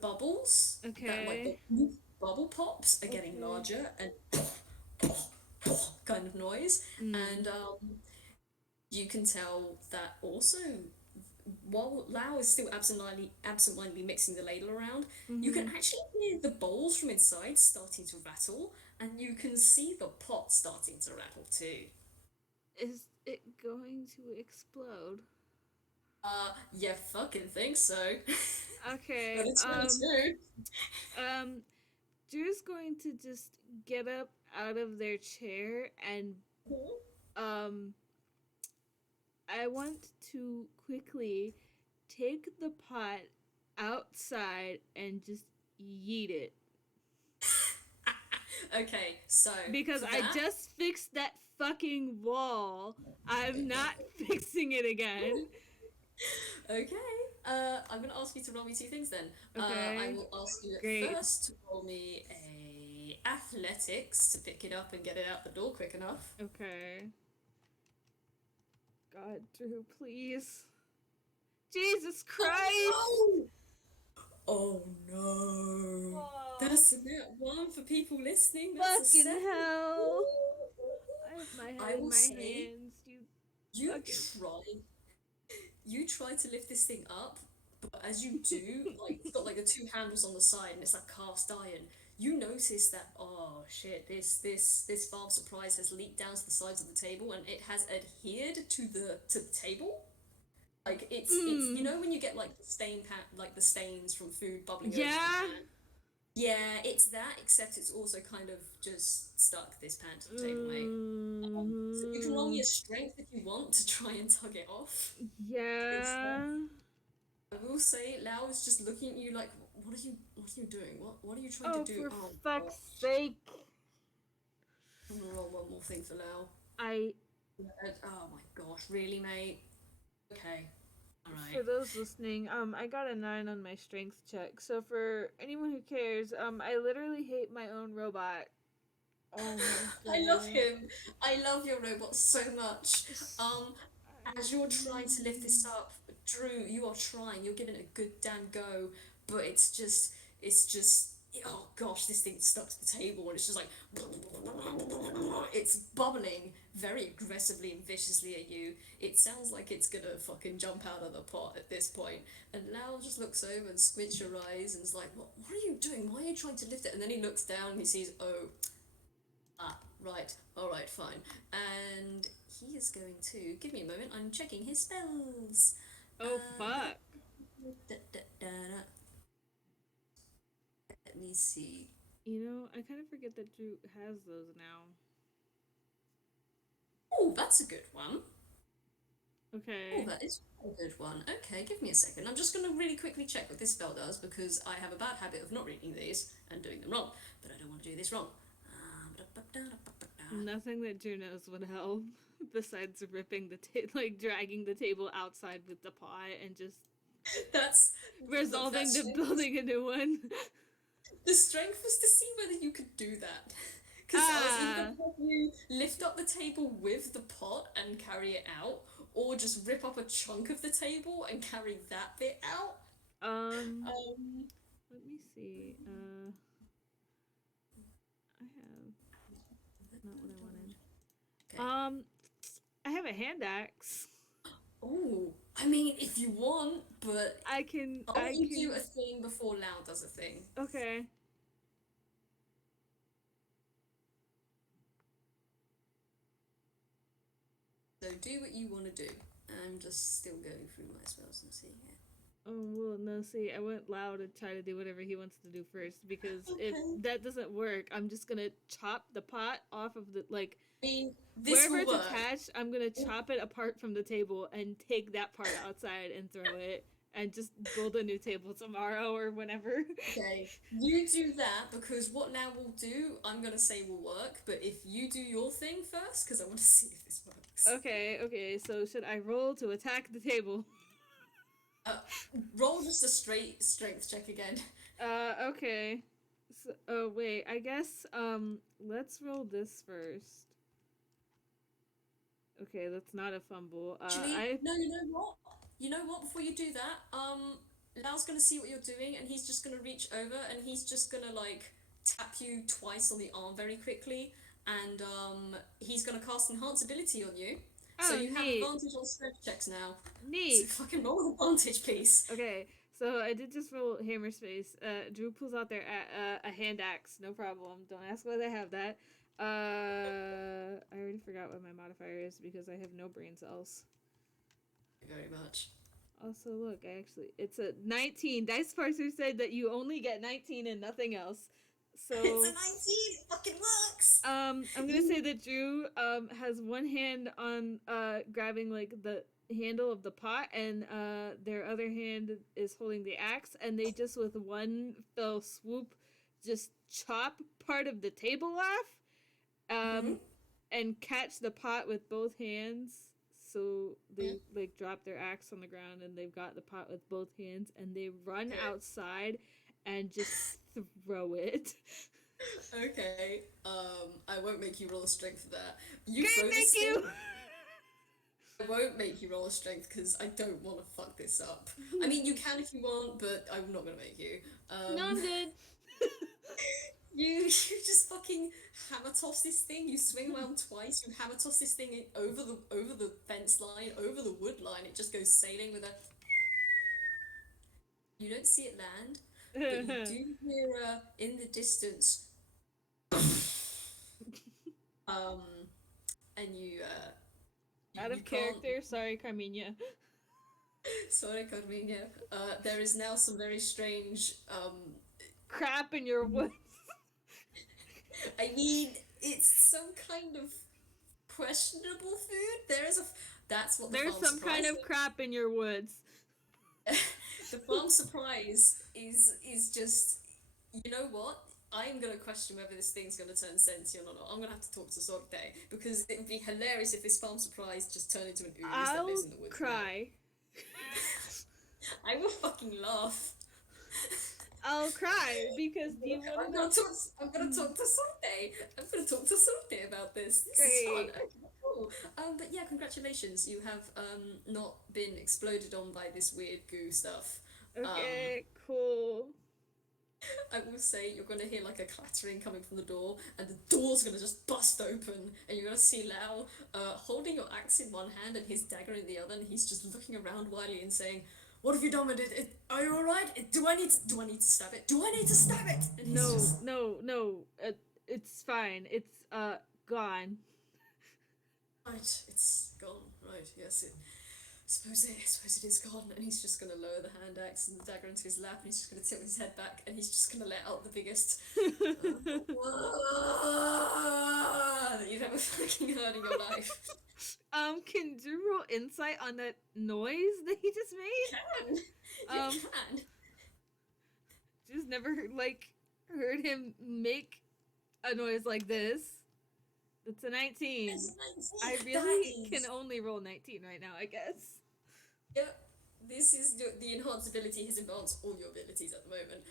bubbles that like Okay. the bubble pops are getting Okay. larger and kind of noise, Mm. and you can tell that also while Lao is still absentmindedly mixing the ladle around, you can Mm-hmm. actually hear the bowls from inside starting to rattle, and you can see the pot starting to rattle too. Is it going to explode? Yeah, fucking think so. Okay. But it's meant to. Drew's going to just get up out of their chair and um I want to quickly take the pot outside and just yeet it Okay, so because for I that, just fixed that fucking wall. I'm not fixing it again. okay, I'm gonna ask you to roll me two things then. I Okay. will ask you at Great. first to roll me a athletics to pick it up and get it out the door quick enough. Okay. God, Drew, please. Jesus Christ! Oh no! Oh no! Oh, That's a net one for people listening. That's a fucking seven. hell! I have my head I in will my say hands, you you fucking. try you try to lift this thing up, but as you do, like it's got like the two handles on the side and it's like cast iron. You notice that oh shit, this valve surprise has leaked down to the sides of the table and it has adhered to the table. Like it's you Mm. know when you get like the like the stains from food bubbling over the Yeah? pan. Yeah, it's that, except it's also kind of just stuck this pan to the table, mate. So you can roll me Mm. a strength if you want to try and tug it off. It's Yeah. I will say, Lao is just looking at you like, what are you doing? What are you trying to Oh, do? for Oh fuck's gosh, sake. I'm gonna roll one more thing for Lao. I, Oh my gosh, really, mate? Okay, all for right. those listening, I got a 9 on my strength check. So for anyone who cares, I literally hate my own robot. Oh my I love god. him. I love your robot so much. Um, as you're trying to lift this Mm. up, Drew, you are trying. You're giving it a good damn go, but it's just. Oh gosh, this thing's stuck to the table and it's just like it's bubbling very aggressively and viciously at you. It sounds like it's gonna fucking jump out of the pot at this point. And Lau just looks over and squints your eyes and is like, what are you doing? Why are you trying to lift it? And then he looks down and he sees, oh, ah, right, alright, fine. And he is going to give me a moment. I'm checking his spells. Oh Da, fuck. da, da, da, da. Let me see. You know, I kind of forget that Drew has those now. Oh, that's a good one. Oh, Okay. that is a good one. Okay, give me a second. I'm just going to really quickly check what this spell does because I have a bad habit of not reading these and doing them wrong, but I don't want to do this wrong. Nothing that Drew knows would help besides ripping the like dragging the table outside with the pot and just That's look. resolving to building a new one. The strength was to see whether you could do that. Because I was either going Ah. to have you lift up the table with the pot and carry it out, or just rip up a chunk of the table and carry that bit out. Um. Um, Let me see. I have not what I wanted. okay. Um. I have a hand axe. Oh, I mean, if you want, but I can. I'll let I you do a can. thing before Lau does a thing. Okay. So do what you want to do. I'm just still going through my spells and seeing it. Oh well, no. See, I went loud to try to do whatever he wants to do first because if Okay. that doesn't work, I'm just gonna chop the pot off of the like I mean, this wherever will it's work. attached. I'm gonna chop it apart from the table and take that part outside and throw it and just build a new table tomorrow or whenever. Okay, you do that because what now will do, I'm gonna say will work, but if you do your thing first, because I want to see if this works. Okay, okay. So should I roll to attack the table? Uh, roll just a straight strength check again. Okay. So, oh wait, I guess let's roll this first. Okay, that's not a fumble. Actually, I no, you know what? You know what? Before you do that, Lau's gonna see what you're doing, and he's just gonna reach over, and he's just gonna like tap you twice on the arm very quickly, and he's gonna cast enhance ability on you, So Oh, you have neat, advantage on strength checks now. So neat. fucking roll advantage, please. Okay, so I did just roll hammer space. Drew pulls out their a hand axe. No problem. Don't ask why they have that. I already forgot what my modifier is because I have no brain cells. Very much. Also, look, it's a 19. Dice Parser said that you only get 19 and nothing else. It's a So, 19! It fucking works! I'm gonna say that Drew has one hand on grabbing like the handle of the pot, and their other hand is holding the axe, and they just with one fell swoop just chop part of the table off, Mm-hmm. and catch the pot with both hands. So they like drop their axe on the ground, and they've got the pot with both hands, and they run outside and just throw it. Okay. I won't make you roll a strength for that. You Okay, throw thank this thing. you. I won't make you roll a strength because I don't want to fuck this up. I mean, you can if you want, but I'm not gonna make you. No, I'm good. You just fucking hammer toss this thing. You swing around twice. You hammer toss this thing over the fence line, over the wood line. It just goes sailing with a. You don't see it land, but you do hear in the distance. Um, and Out you of can't. character, sorry, Carmenia. Sorry, Carmenia. There is now some very strange. Crap in your woods. I mean, it's some kind of questionable food. There is a. That's what the There's farm some kind surprise of crap in your woods. is. The farm surprise is just. You know what? I'm gonna question whether this thing's gonna turn sentient or not. I'm gonna have to talk to Sorte because it would be hilarious if this farm surprise just turned into an ooze that lives I'll in the woods now. cry. I will fucking laugh. I'll cry because do you want I'm to know? gonna talk. I'm gonna talk to Sorte. I'm gonna talk to Sorte about this. This is fun. Great. Okay, cool. But yeah, congratulations. You have not been exploded on by this weird goo stuff. Um, Okay, cool. I will say you're gonna hear like a clattering coming from the door, and the door's gonna just bust open, and you're gonna see Lao holding your axe in one hand and his dagger in the other, and he's just looking around wildly and saying, "What have you done with it? Are you all right? Do I need to stab it? Do I need to stab it?" And he's No, just no, no. It's fine. It's gone. right. It's gone. Right. Yes. Suppose it is gone, and he's just gonna lower the hand axe and the dagger into his lap, and he's just gonna tilt his head back, and he's just gonna let out the biggest that you've ever fucking heard in your life. Can Drew roll insight on that noise that he just made? Can Um, you can? just never like heard him make a noise like this. It's a 19. Yes, I 19. really That can is. only roll 19 right now, I guess. Yep. This is the enhanced ability has enhanced all your abilities at the moment.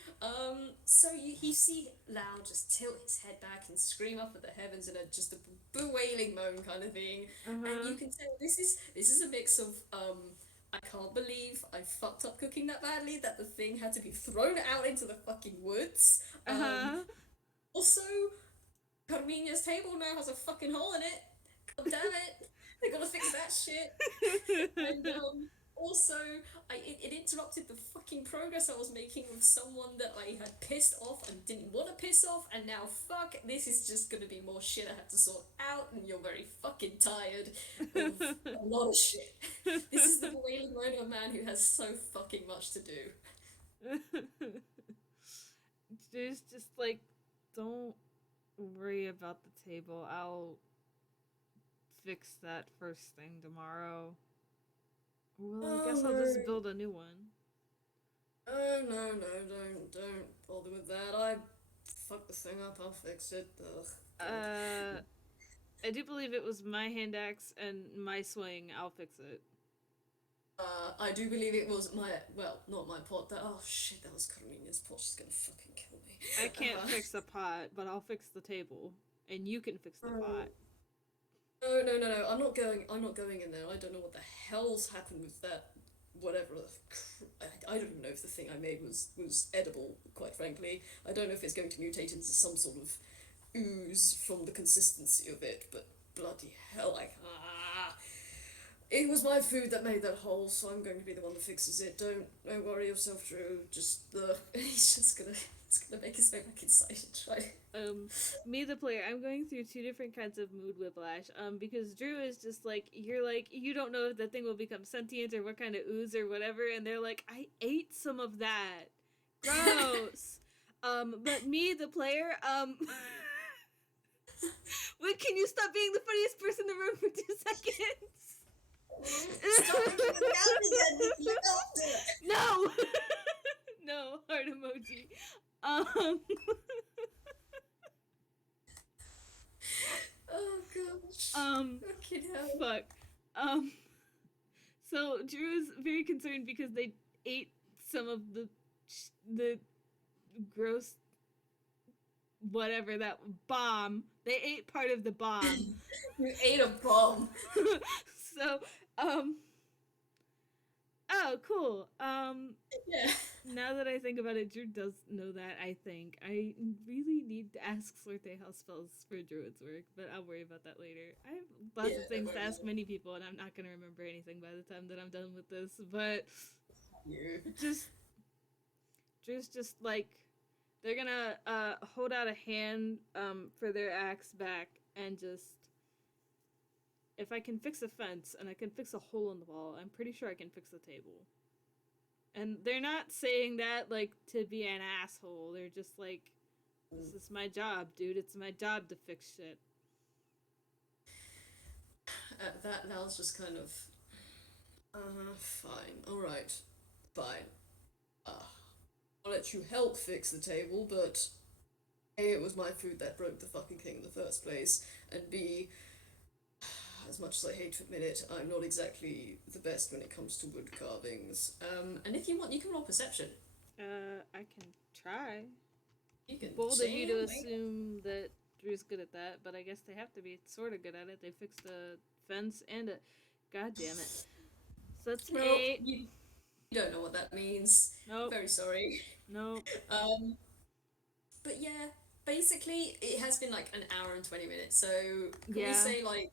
So you see Lao just tilt his head back and scream up at the heavens in a just a bewailing moan kind of thing, and Uh-huh. you can tell this is a mix of I can't believe I fucked up cooking that badly that the thing had to be thrown out into the fucking woods. Uh-huh. Also, Carminia's table now has a fucking hole in it. God damn it! They gotta fix that shit. And also, it interrupted the fucking progress I was making with someone that I had pissed off and didn't want to piss off, and now fuck, this is just gonna be more shit I have to sort out, and you're very fucking tired of a lot of shit. This is the wailing moan of a man who has so fucking much to do. Just like, don't worry about the table. I'll fix that first thing tomorrow. Well, I Oh guess I'll just no. build a new one. Oh no, don't bother with that. I fucked the thing up, I'll fix it. Ugh, God. Uh, I do believe it was my hand axe and my swing. I'll fix it. I do believe it was my, well, not my pot. Oh shit, that was Carmina's pot. She's gonna fucking kill me. I can't fix a pot, but I'll fix the table, and you can fix the pot. No. I'm not going in there. I don't know what the hell's happened with that. Whatever. I don't even know if the thing I made was edible. Quite frankly, I don't know if it's going to mutate into some sort of ooze from the consistency of it. But bloody hell, like ah. It was my food that made that hole, so I'm going to be the one that fixes it. Don't worry yourself, Drew. Just the he's gonna make his way back inside and try. um Me the player, I'm going through two different kinds of mood whiplash, because Drew is just like, you're like, you don't know if the thing will become sentient or what kind of ooze or whatever, and they're like, I ate some of that, gross. But me the player, Wick, can you stop being the funniest person in the room for 2 seconds? Stop looking around again, Nikki. You can't do it. No. No heart emoji. um Oh gosh. um Fucking hell. Fuck. So Drew is very concerned because they ate some of the gross whatever that bomb. They ate part of the bomb. You ate a bomb. So oh cool. Yeah. Now that I think about it, Drew does know that, I think. I really need to ask Sorte how spells for Druids work, but I'll worry about that later. I have lots Yeah, of things don't to worry ask about many people, and I'm not going to remember anything by the time that I'm done with this, but you. just Drew's just like, they're gonna hold out a hand for their axe back and just, if I can fix a fence and I can fix a hole in the wall, I'm pretty sure I can fix the table. And they're not saying that like to be an asshole. They're just like, this is my job, dude. It's my job to fix shit. That Nell's just kind of, fine, all right, fine. Uh, I'll let you help fix the table, but A, it was my food that broke the fucking thing in the first place, and B, as much as I hate to admit it, I'm not exactly the best when it comes to wood carvings. And if you want, you can roll perception. I can try. You can Bold of you to jam, assume that Drew's good at that, but I guess they have to be sort of good at it. They fixed a fence and a. God damn it. So that's Well, 8. you don't know what that means. Nope. Very sorry. Nope. Um, but yeah, basically, it has been like an hour and 20 minutes. So can we Yeah. say like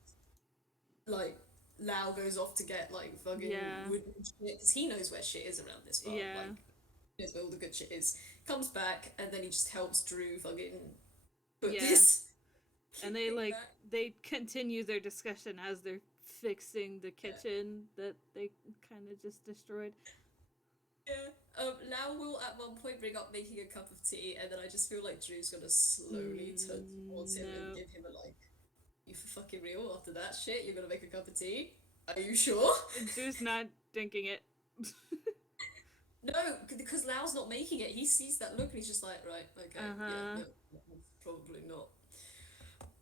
Lao goes off to get like fucking Yeah. wood and shit because he knows where shit is around this farm. Yeah. Like he knows where all the good shit is. Comes back and then he just helps Drew fucking put Yeah. this. And they like, back. they continue their discussion as they're fixing the kitchen that they kind of just destroyed. Yeah. Lao will at one point bring up making a cup of tea, and then I just feel like Drew's gonna slowly turn towards him and No. give him a like, you for fucking real? After that shit, you're gonna make a cup of tea? Are you sure? Drew's not drinking it. No, because Lao's not making it. He sees that look and he's just like, right, okay, yeah, no, probably not.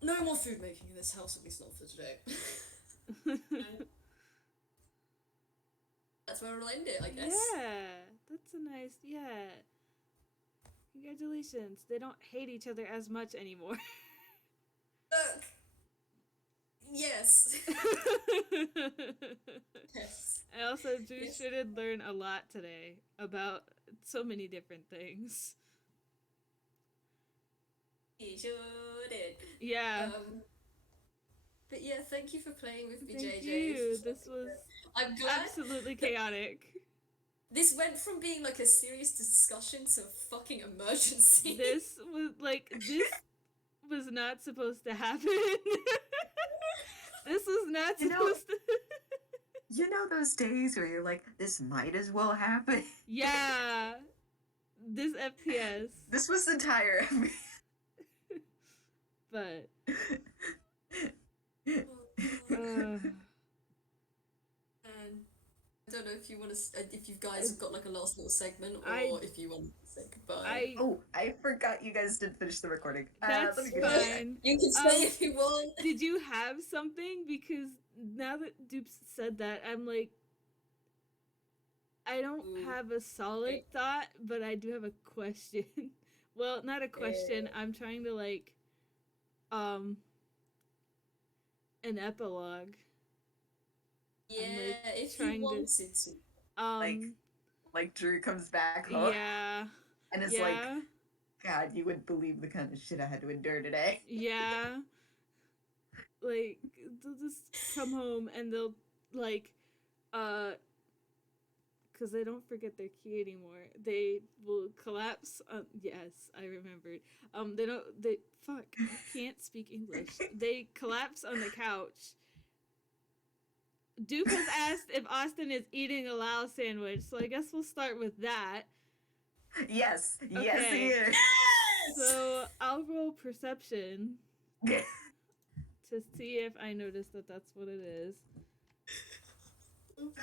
No more food making in this house, at least not for today. That's where we'll end it, I guess. Yeah, that's a nice, yeah. Congratulations. They don't hate each other as much anymore. Look! Yes! Yes. I also, Drew Yes. should learn a lot today about so many different things. He sure did. Yeah. But yeah, thank you for playing with me, Thank JayJay. you. This was I'm glad absolutely chaotic. this went from being like a serious discussion to a fucking emergency. This was not supposed to happen. This was not You know- supposed to. You know those days where you're like, this might as well happen? Yeah. This FPS. This was the entire But And I don't know if you want to, if you guys have got like a last little segment, or if you want to say goodbye. Oh, I forgot you guys didn't finish the recording. that's let me get this. fine. You can stay if you want. Did you have something? Because now that Dewp said that, I'm like, I don't Ooh. have a solid thought, but I do have a question. Well, not a question. I'm trying to like, an epilogue. Yeah, like, if trying you to- wanted to. Like Drew comes back home Yeah. and is like, God, you wouldn't believe the kind of shit I had to endure today. Yeah. Like, they'll just come home and they'll like, because they don't forget their key anymore. They will collapse. Yes, I remembered. They don't. They fuck. I can't speak English. They collapse on the couch. Dewp has asked if Austin is eating a Lao sandwich, so I guess we'll start with that. Yes, yes, he Okay. is. Yes! So I'll roll perception to see if I notice that that's what it is.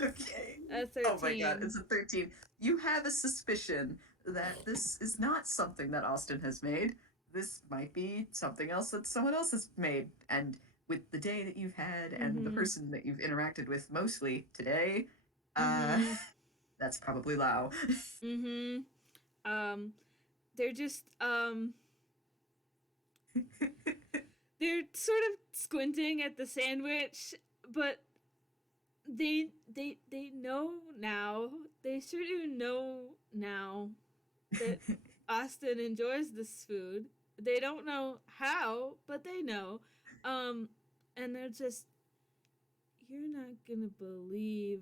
Okay. A 13. Oh my god, it's a 13. You have a suspicion that this is not something that Austin has made. This might be something else that someone else has made. And with the day that you've had and the person that you've interacted with mostly today, that's probably Lao. They're just they're sort of squinting at the sandwich, but they know now. They sort of know now that Austin enjoys this food. They don't know how, but they know. And they're just, you're not gonna believe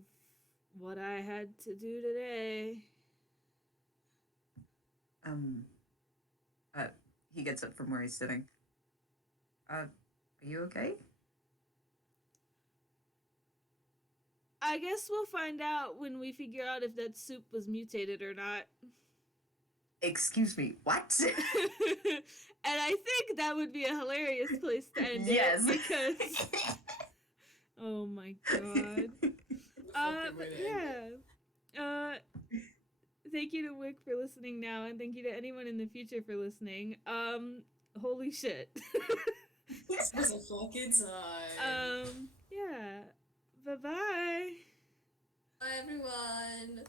what I had to do today. He gets up from where he's sitting. Are you okay? I guess we'll find out when we figure out if that soup was mutated or not. Excuse me, what? And I think that would be a hilarious place to end Yes. it because oh my god. But yeah. Thank you to Wick for listening now, and thank you to anyone in the future for listening. Holy shit. This was a fucking time. Yeah. Bye-bye. Bye, everyone.